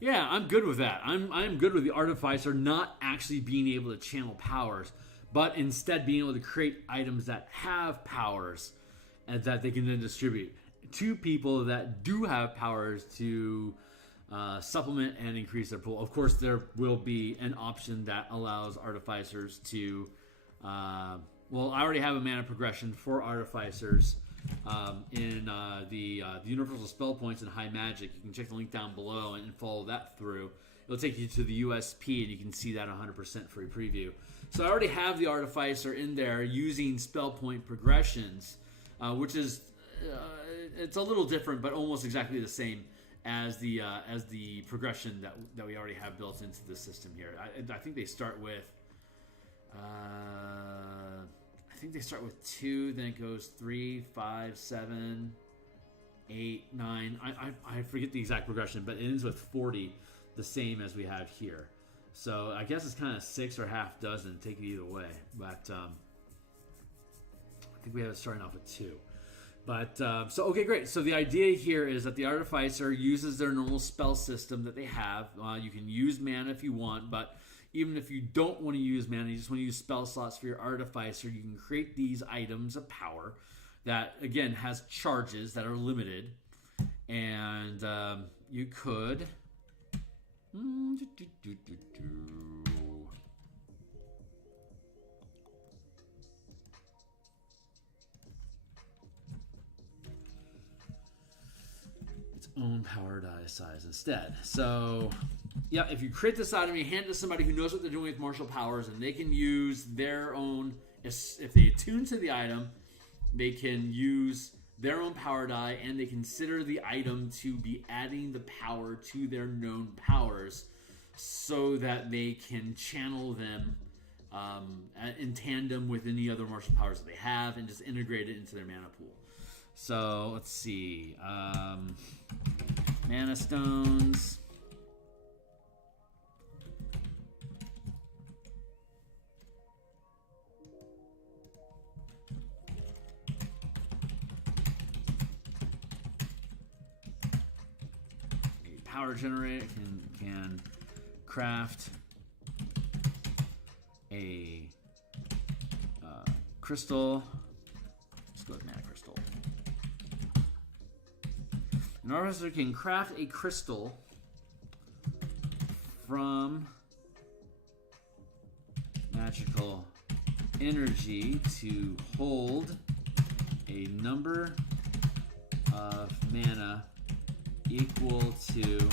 Yeah, I'm good with that. I'm good with the Artificer not actually being able to channel powers, but instead being able to create items that have powers and that they can then distribute to people that do have powers to supplement and increase their pool. Of course, there will be an option that allows Artificers to... well, I already have a mana progression for Artificers in the Universal Spell Points in High Magic. You can check the link down below and follow that through. It'll take you to the USP, and you can see that 100% free preview. So I already have the Artificer in there using spell point progressions, which is it's a little different, but almost exactly the same as the progression that we already have built into the system here. I think they start with I think they start with 2, then it goes 3, 5, 7, 8, 9. I forget the exact progression, but it ends with 40, the same as we have here. So I guess it's kind of 6 or half dozen. Take it either way, but I think we have it starting off with 2. But so okay, great. So the idea here is that the Artificer uses their normal spell system that they have. You can use mana if you want, but even if you don't want to use mana, you just want to use spell slots for your Artificer, you can create these items of power that, again, has charges that are limited. And you could... its own power die size instead. So... yeah, if you create this item, you hand it to somebody who knows what they're doing with martial powers, and they can use their own, if they attune to the item, they can use their own power die, and they consider the item to be adding the power to their known powers so that they can channel them in tandem with any other martial powers that they have and just integrate it into their mana pool. So, let's see. Mana stones... power generator can craft a crystal. Let's go with mana crystal. An Artificer can craft a crystal from magical energy to hold a number of mana equal to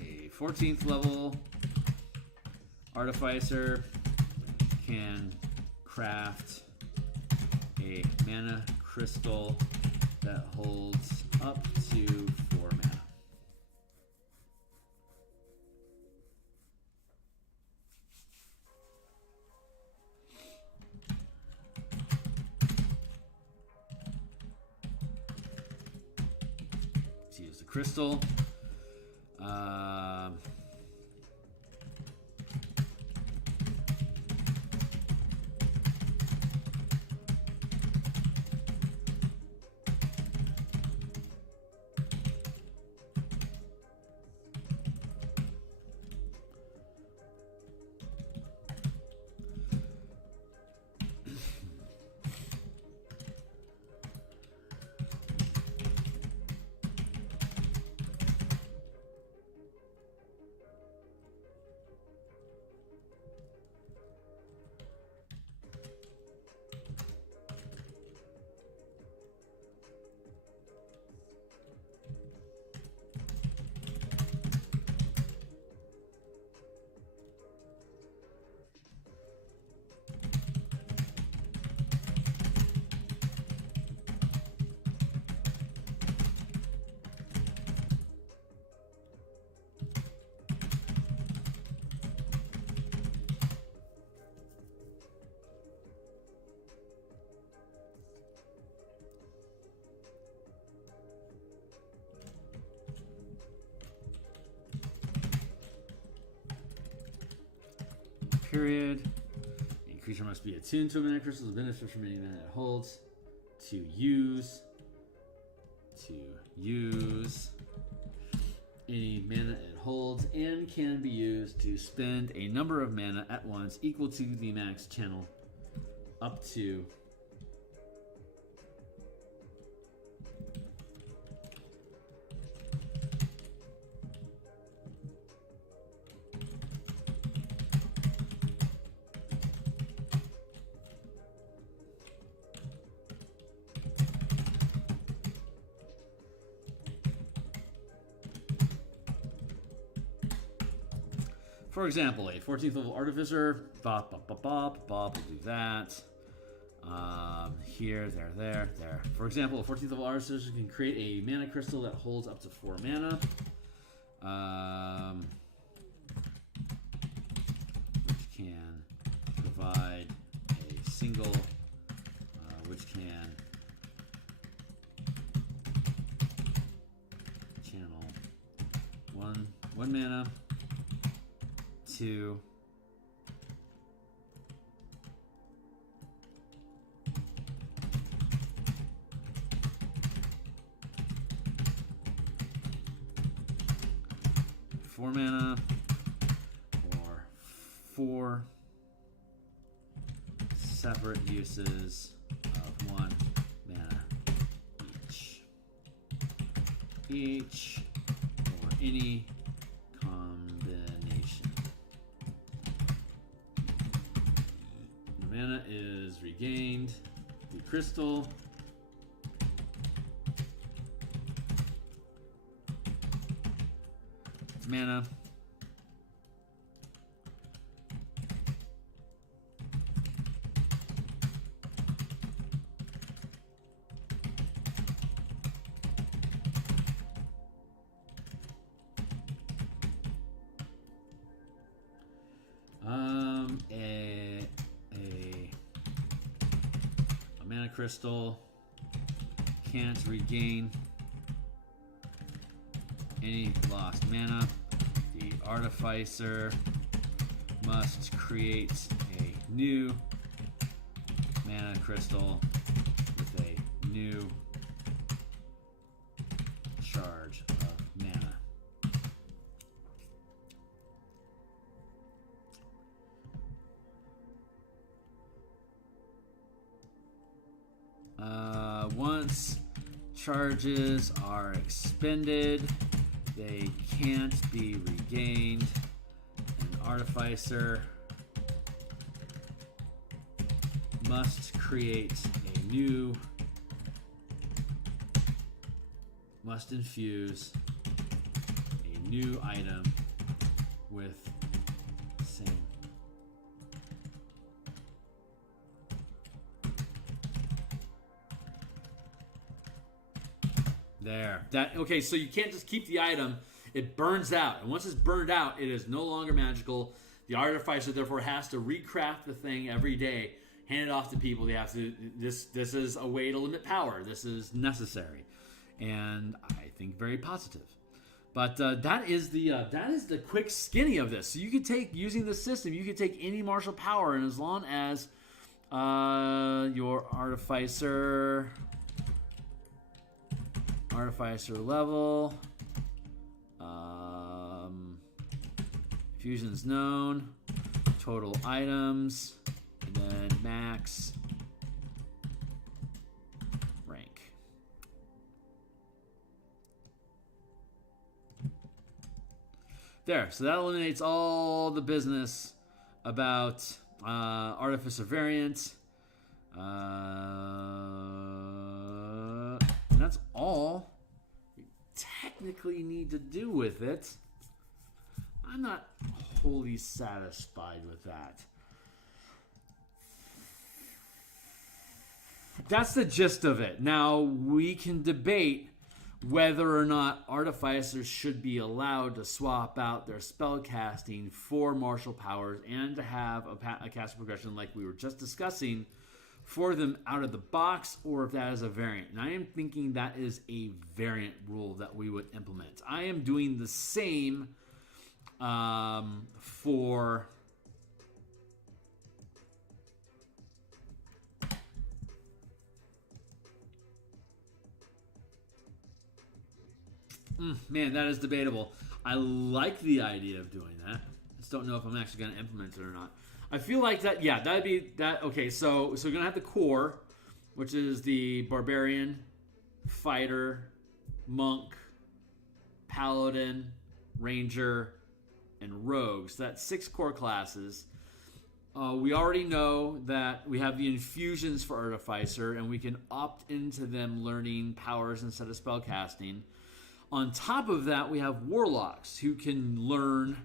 a 14th level Artificer can craft a mana crystal that holds up to 4 mana. Let's use the crystal. Period. A creature must be attuned to a mana crystal. Benefit from any mana it holds. To use any mana it holds, and can be used to spend a number of mana at once equal to the max channel up to For example, a 14th level Artificer, we'll do that. Here, there. For example, a 14th level Artificer can create a mana crystal that holds up to 4 mana. Which can provide a single, which can channel one mana, 2. Four mana or 4 separate uses of 1 mana each or any combination. The mana is regained. The crystal mana. A mana crystal can't regain any lost mana. The Artificer must create a new mana crystal with a new charge of mana. Once charges are expended, they can't be regained. An Artificer must infuse a new item with same. There. Okay, so you can't just keep the item. It burns out. And once it's burned out, it is no longer magical. The Artificer, therefore, has to recraft the thing every day, hand it off to people. They have to. This is a way to limit power. This is necessary, and I think very positive. But that is the quick skinny of this. So you could take, using the system, you could take any martial power, and as long as your Artificer level, fusion's known, total items, and then max rank. There, so that eliminates all the business about Artificer variant. And that's all we technically need to do with it. I'm not wholly satisfied with that. That's the gist of it. Now, we can debate whether or not Artificers should be allowed to swap out their spell casting for martial powers and to have a cast progression like we were just discussing for them out of the box, or if that is a variant. And I am thinking that is a variant rule that we would implement. I am doing the same for man, that is debatable. I like the idea of doing that. I just don't know if I'm actually going to implement it or not. I feel like that, yeah, that'd be that. Okay, so we're gonna have the core, which is the barbarian, fighter, monk, paladin, ranger, and rogue. So that's 6 core classes. We already know that we have the infusions for Artificer, and we can opt into them learning powers instead of spell casting. On top of that, we have warlocks who can learn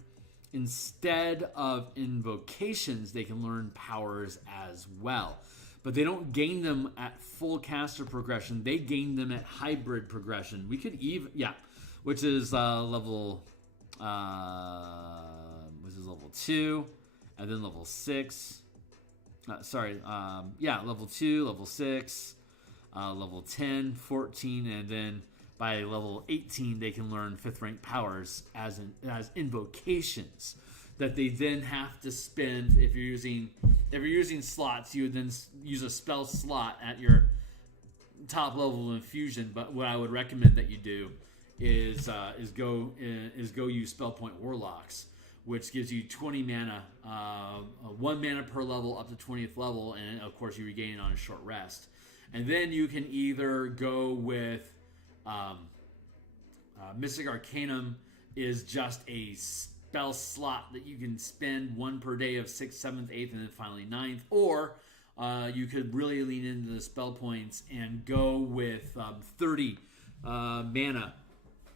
instead of invocations, they can learn powers as well. But they don't gain them at full caster progression. They gain them at hybrid progression. We could even, which is level 2, and then level 6. Level 2, level 6, level 10, 14, and then by level 18, they can learn 5th rank powers as invocations that they then have to spend. If you're using slots, you would then use a spell slot at your top level of infusion. But what I would recommend that you do is go use Spell Point Warlocks, which gives you 20 mana, 1 mana per level up to 20th level, and of course you regain it on a short rest. And then you can either go with Mystic Arcanum is just a spell slot that you can spend 1 per day of 6th, 7th, 8th, and then finally 9th. Or you could really lean into the spell points and go with 30 mana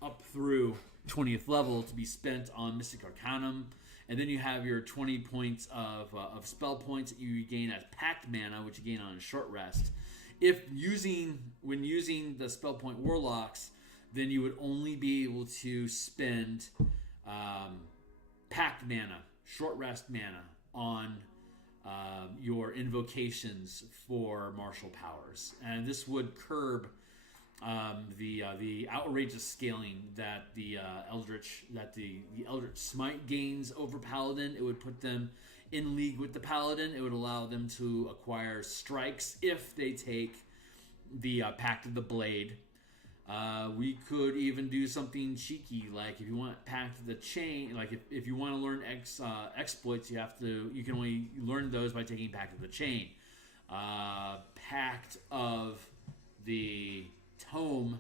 up through 20th level to be spent on Mystic Arcanum. And then you have your 20 points of spell points that you gain as Pact Mana, which you gain on a short rest. When using the Spell Point Warlocks, then you would only be able to spend Pact Mana, short rest mana, on your invocations for martial powers. And this would curb the outrageous scaling that the Eldritch Smite gains over Paladin. It would put them in league with the Paladin. It would allow them to acquire strikes if they take the Pact of the Blade. We could even do something cheeky, like if you want Pact of the Chain, like if you want to learn exploits, you can only learn those by taking Pact of the Chain. Pact of the Tome,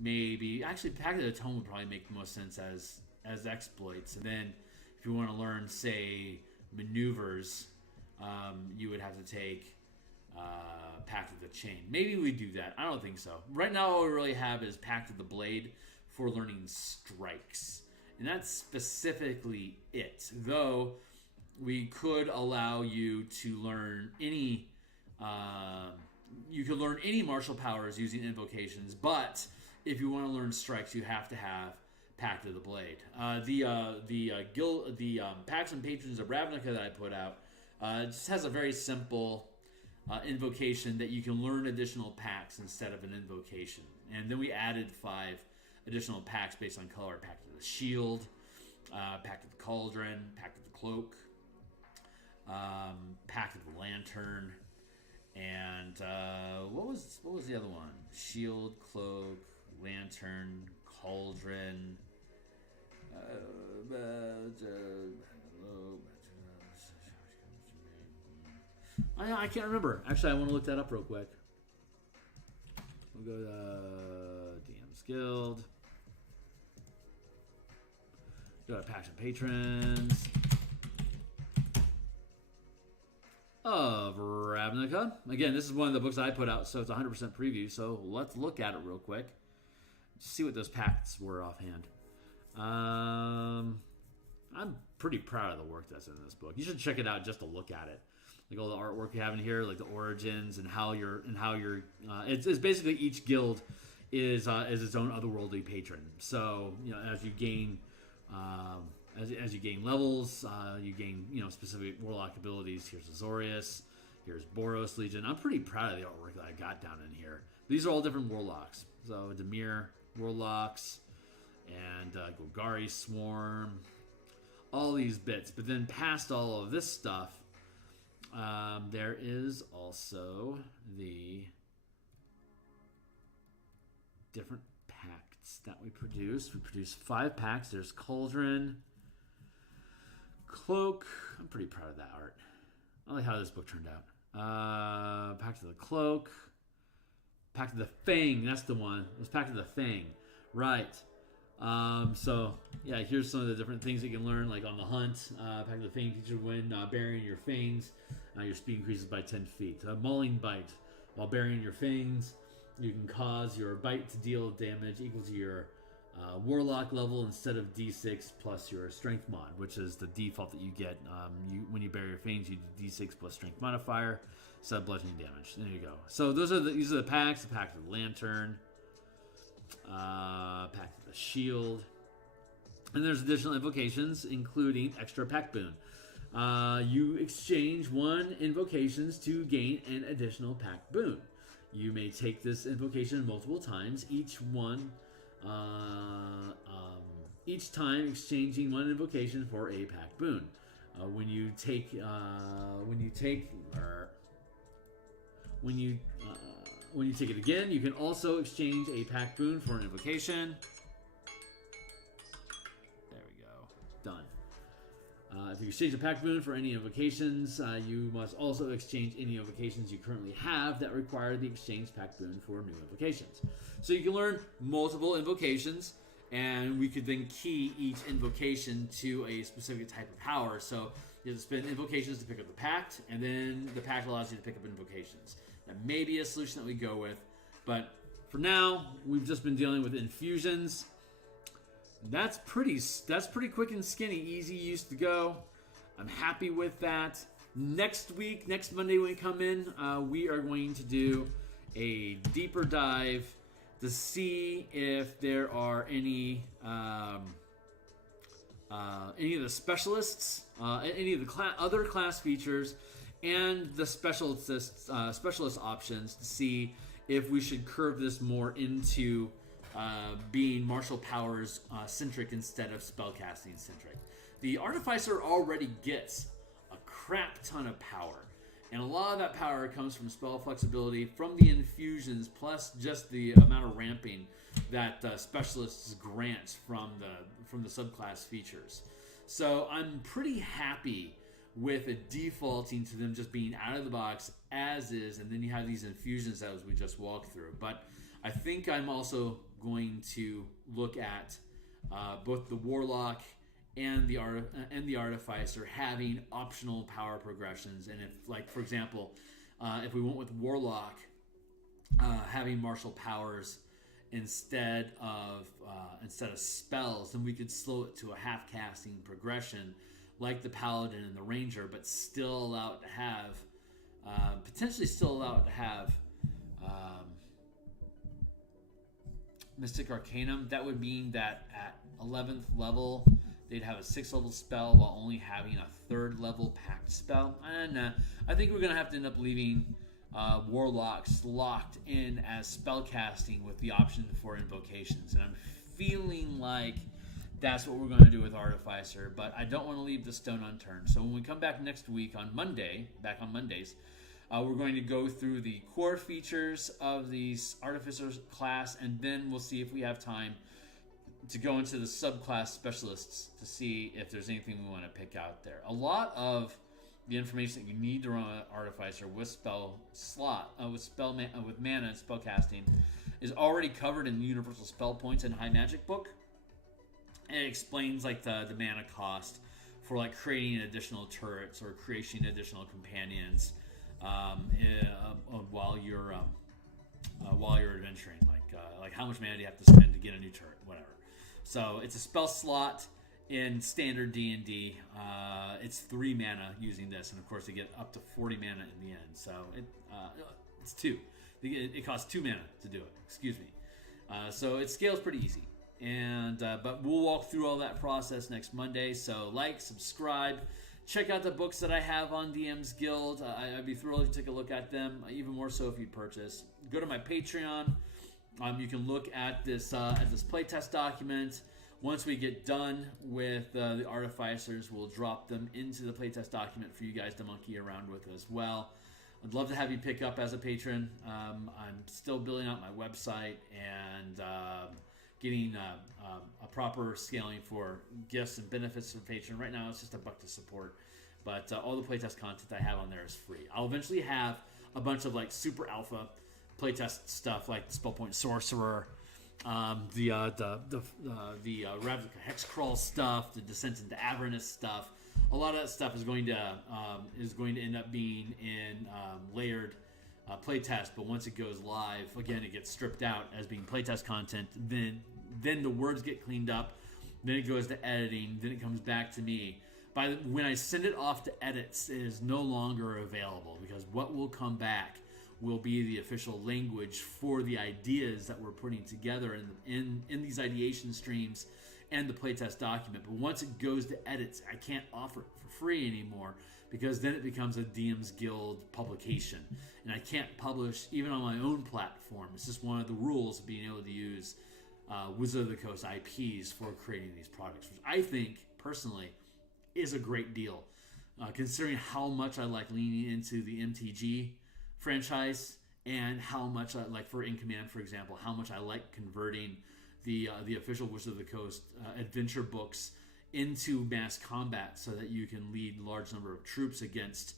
maybe. Actually, Pact of the Tome would probably make the most sense as exploits. And then if you want to learn, say, maneuvers, you would have to take Pact of the Chain. Maybe we do that. I don't think so. Right now, all we really have is Pact of the Blade for learning strikes. And that's specifically it. Though, we could allow you to learn any... you could learn any martial powers using invocations, but if you want to learn strikes, you have to have Pact of the Blade. The Pacts and Patrons of Ravnica that I put out just has a very simple invocation that you can learn additional pacts instead of an invocation. And then we added 5 additional pacts based on color: Pact of the Shield, Pact of the Cauldron, Pact of the Cloak, Pact of the Lantern. And what was the other one? Shield, Cloak, Lantern, Cauldron. I can't remember. Actually, I want to look that up real quick. We'll go to DMsGuild. Go to Packs and Patrons of Ravnica. Again, this is one of the books I put out, so it's 100% preview. So let's look at it real quick. See what those pacts were offhand. I'm pretty proud of the work that's in this book. You should check it out just to look at it. Like all the artwork you have in here, like the origins and how you're. It's basically each guild is its own otherworldly patron. So as you gain. As you gain levels, you gain specific warlock abilities. Here's Azorius, here's Boros Legion. I'm pretty proud of the artwork that I got down in here. These are all different warlocks. So Dimir warlocks and Golgari Swarm, all these bits. But then past all of this stuff, there is also the different pacts that we produce. We produce 5 packs. There's Cauldron, Cloak. I'm pretty proud of that art. I like how this book turned out. Pact of the Cloak, Pact of the Fang. That's the one. It was Pact of the Fang, right? So yeah, here's some of the different things you can learn, like on the hunt. Pact of the Fang teaches when burying your fangs, your speed increases by 10 feet. Mauling Bite. While burying your fangs, you can cause your bite to deal damage equal to your Warlock level instead of D6 plus your Strength mod, which is the default that you get. When you bear your fangs, you do D6 plus Strength modifier, sub bludgeoning damage. There you go. So these are the packs. The pack of the Lantern, pack of the Shield, and there's additional invocations, including extra pack boon. You exchange 1 invocations to gain an additional pack boon. You may take this invocation multiple times, each time exchanging 1 invocation for a pack boon. When you take it again, you can also exchange a pack boon for an invocation. There we go. Done. If you exchange a pack boon for any invocations, you must also exchange any invocations you currently have that require the exchange pack boon for new invocations. So you can learn multiple invocations, and we could then key each invocation to a specific type of power. So you have to spend invocations to pick up the pact, and then the pact allows you to pick up invocations. That may be a solution that we go with, but for now, we've just been dealing with infusions. That's pretty quick and skinny, easy use to go. I'm happy with that. Next Monday when we come in, we are going to do a deeper dive to see if there are any of the specialists, any of the other class features, and the specialist options to see if we should curve this more into being martial powers centric instead of spellcasting centric. The Artificer already gets a crap ton of power, and a lot of that power comes from spell flexibility, from the infusions, plus just the amount of ramping that specialists grant from the subclass features. So I'm pretty happy with it defaulting to them just being out of the box as is, and then you have these infusions as we just walked through. But I think I'm also going to look at both the Warlock and the Artificer having optional power progressions. And if, like, for example, if we went with Warlock having martial powers instead of spells, then we could slow it to a half casting progression like the Paladin and the Ranger, but still allow it to have potentially still allow it to have Mystic Arcanum. That would mean that at 11th level they'd have a 6th level spell while only having a 3rd level pact spell. And I think we're going to have to end up leaving Warlocks locked in as spell casting with the option for invocations. And I'm feeling like that's what we're going to do with Artificer, but I don't want to leave the stone unturned. So when we come back next week on Mondays, we're going to go through the core features of the Artificer class, and then we'll see if we have time to go into the subclass specialists to see if there's anything we want to pick out there. A lot of the information that you need to run an Artificer with with mana and spellcasting is already covered in the Universal Spell Points and High Magic book. And it explains like the mana cost for like creating additional turrets or creating additional companions while you're adventuring. Like how much mana do you have to spend to get a new turret, whatever. So it's a spell slot in standard D&D. It's 3 mana using this, and of course they get up to 40 mana in the end. So it's 2. It costs 2 mana to do it. Excuse me. So it scales pretty easy. And but we'll walk through all that process next Monday. So like, subscribe, check out the books that I have on DMsGuild. I'd be thrilled if you take a look at them, even more so if you purchase. Go to my Patreon. You can look at this playtest document. Once we get done with the Artificers, we'll drop them into the playtest document for you guys to monkey around with as well. I'd love to have you pick up as a patron. I'm still building out my website and getting a proper scaling for gifts and benefits for patron. Right now, it's just $1 to support, but all the playtest content I have on there is free. I'll eventually have a bunch of like super alpha playtest stuff, like the Spellpoint Sorcerer, the Ravnica Hexcrawl stuff, the Descent into Avernus stuff. A lot of that stuff is going to end up being in layered playtest, but once it goes live, again, it gets stripped out as being playtest content. Then then the words get cleaned up, then it goes to editing, then it comes back to me. When I send it off to edits, it is no longer available, because what will come back will be the official language for the ideas that we're putting together in these ideation streams and the playtest document. But once it goes to edits, I can't offer it for free anymore, because then it becomes a DMsGuild publication, and I can't publish even on my own platform. It's just one of the rules of being able to use Wizard of the Coast IPs for creating these products, which I think personally is a great deal, considering how much I like leaning into the MTG franchise, and how much I like, for In Command, for example, how much I like converting the official Wizard of the Coast adventure books into mass combat, so that you can lead large number of troops against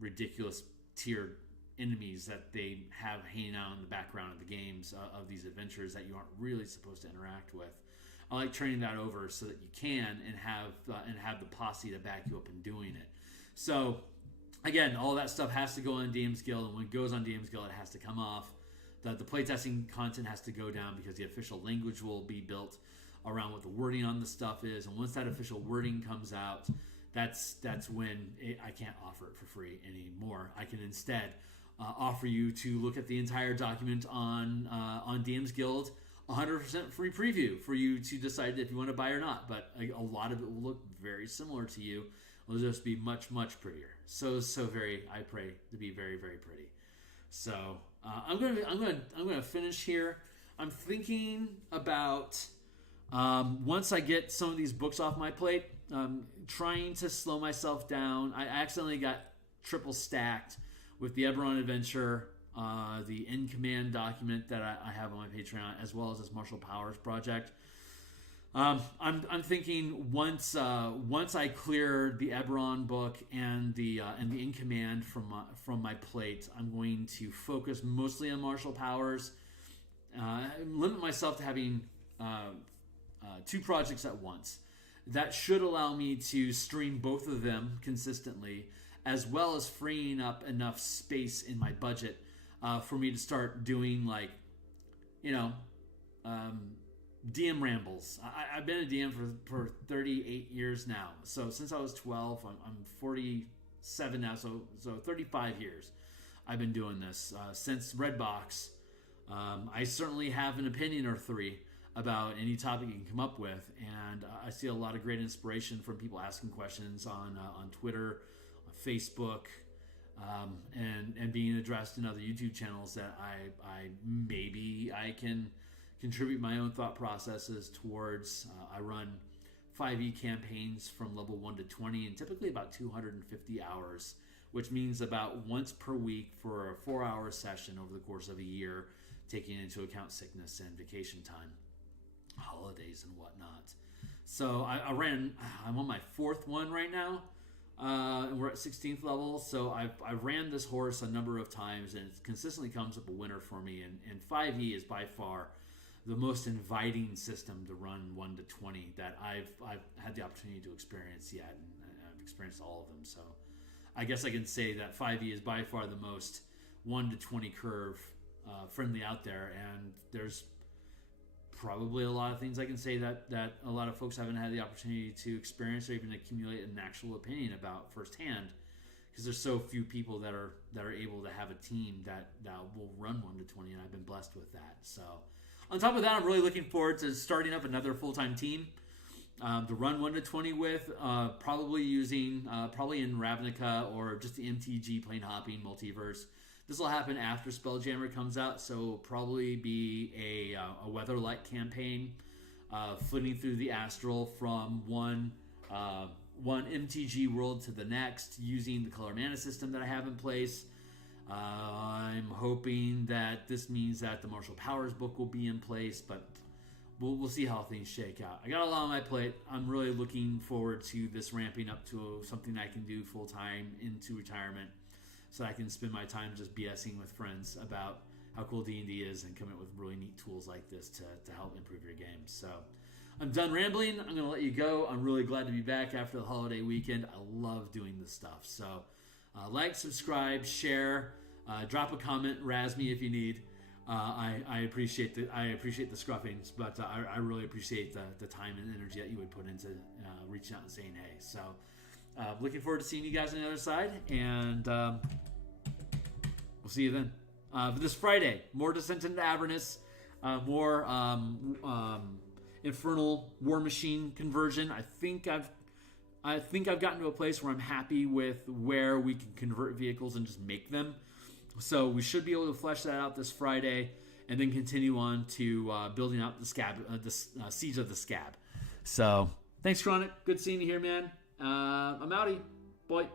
ridiculous tiered enemies that they have hanging out in the background of the games of these adventures that you aren't really supposed to interact with. I like turning that over so that you can and have the posse to back you up in doing it. So again, all that stuff has to go on DMsGuild, and when it goes on DMsGuild, it has to come off. The playtesting content has to go down, because the official language will be built around what the wording on the stuff is. And once that official wording comes out, that's when I can't offer it for free anymore. I can instead offer you to look at the entire document on DMsGuild, 100% free preview for you to decide if you want to buy or not. But a lot of it will look very similar to you. It'll just be much, much prettier. So very, I pray to be very, very pretty. So I'm gonna finish here. I'm thinking about once I get some of these books off my plate, trying to slow myself down. I accidentally got triple stacked with the Eberron Adventure, the In Command document that I have on my Patreon, as well as this Martial Powers project. I'm thinking once I clear the Eberron book and the In Command from my plate, I'm going to focus mostly on Martial Powers. Limit myself to having 2 projects at once. That should allow me to stream both of them consistently, as well as freeing up enough space in my budget for me to start doing, like, DM rambles. I've been a DM for 38 years now. So since I was 12, I'm 47 now, so 35 years I've been doing this. Since Redbox, I certainly have an opinion or 3 about any topic you can come up with, and I see a lot of great inspiration from people asking questions on Twitter, on Facebook, and being addressed in other YouTube channels that I can contribute my own thought processes towards. I run 5e campaigns from level 1 to 20, and typically about 250 hours, which means about once per week for a 4-hour session over the course of a year, taking into account sickness and vacation time, holidays and whatnot. So I'm on my 4th one right now, and we're at 16th level. So I've ran this horse a number of times, and it consistently comes up a winner for me. And 5e is by far the most inviting system to run 1 to 20 that I've had the opportunity to experience yet, and I've experienced all of them. So I guess I can say that 5e is by far the most 1 to 20 curve friendly out there, and there's probably a lot of things I can say that a lot of folks haven't had the opportunity to experience or even accumulate an actual opinion about firsthand, because there's so few people that are able to have a team that will run 1 to 20, and I've been blessed with that. So on top of that, I'm really looking forward to starting up another full-time team to run 1 to 20 with, probably using probably in Ravnica or just the MTG plane hopping multiverse. This will happen after Spelljammer comes out, so it'll probably be a Weatherlight campaign, flitting through the Astral from one MTG world to the next, using the color mana system that I have in place. I'm hoping that this means that the Martial Powers book will be in place, but we'll see how things shake out. I got a lot on my plate. I'm really looking forward to this ramping up to something I can do full-time into retirement, so I can spend my time just BSing with friends about how cool D&D is and coming up with really neat tools like this to help improve your game. So I'm done rambling. I'm going to let you go. I'm really glad to be back after the holiday weekend. I love doing this stuff. So like, subscribe, share, drop a comment, razz me if you need. I appreciate the scruffings, but I really appreciate the time and energy that you would put into reaching out and saying hey. So looking forward to seeing you guys on the other side, and we'll see you then. This Friday, more Descent into Avernus, more Infernal War Machine conversion. I think I've gotten to a place where I'm happy with where we can convert vehicles and just make them. So we should be able to flesh that out this Friday, and then continue on to building out the scab, Siege of the Scab. So thanks, Chronic. Good seeing you here, man. I'm outie. Boy.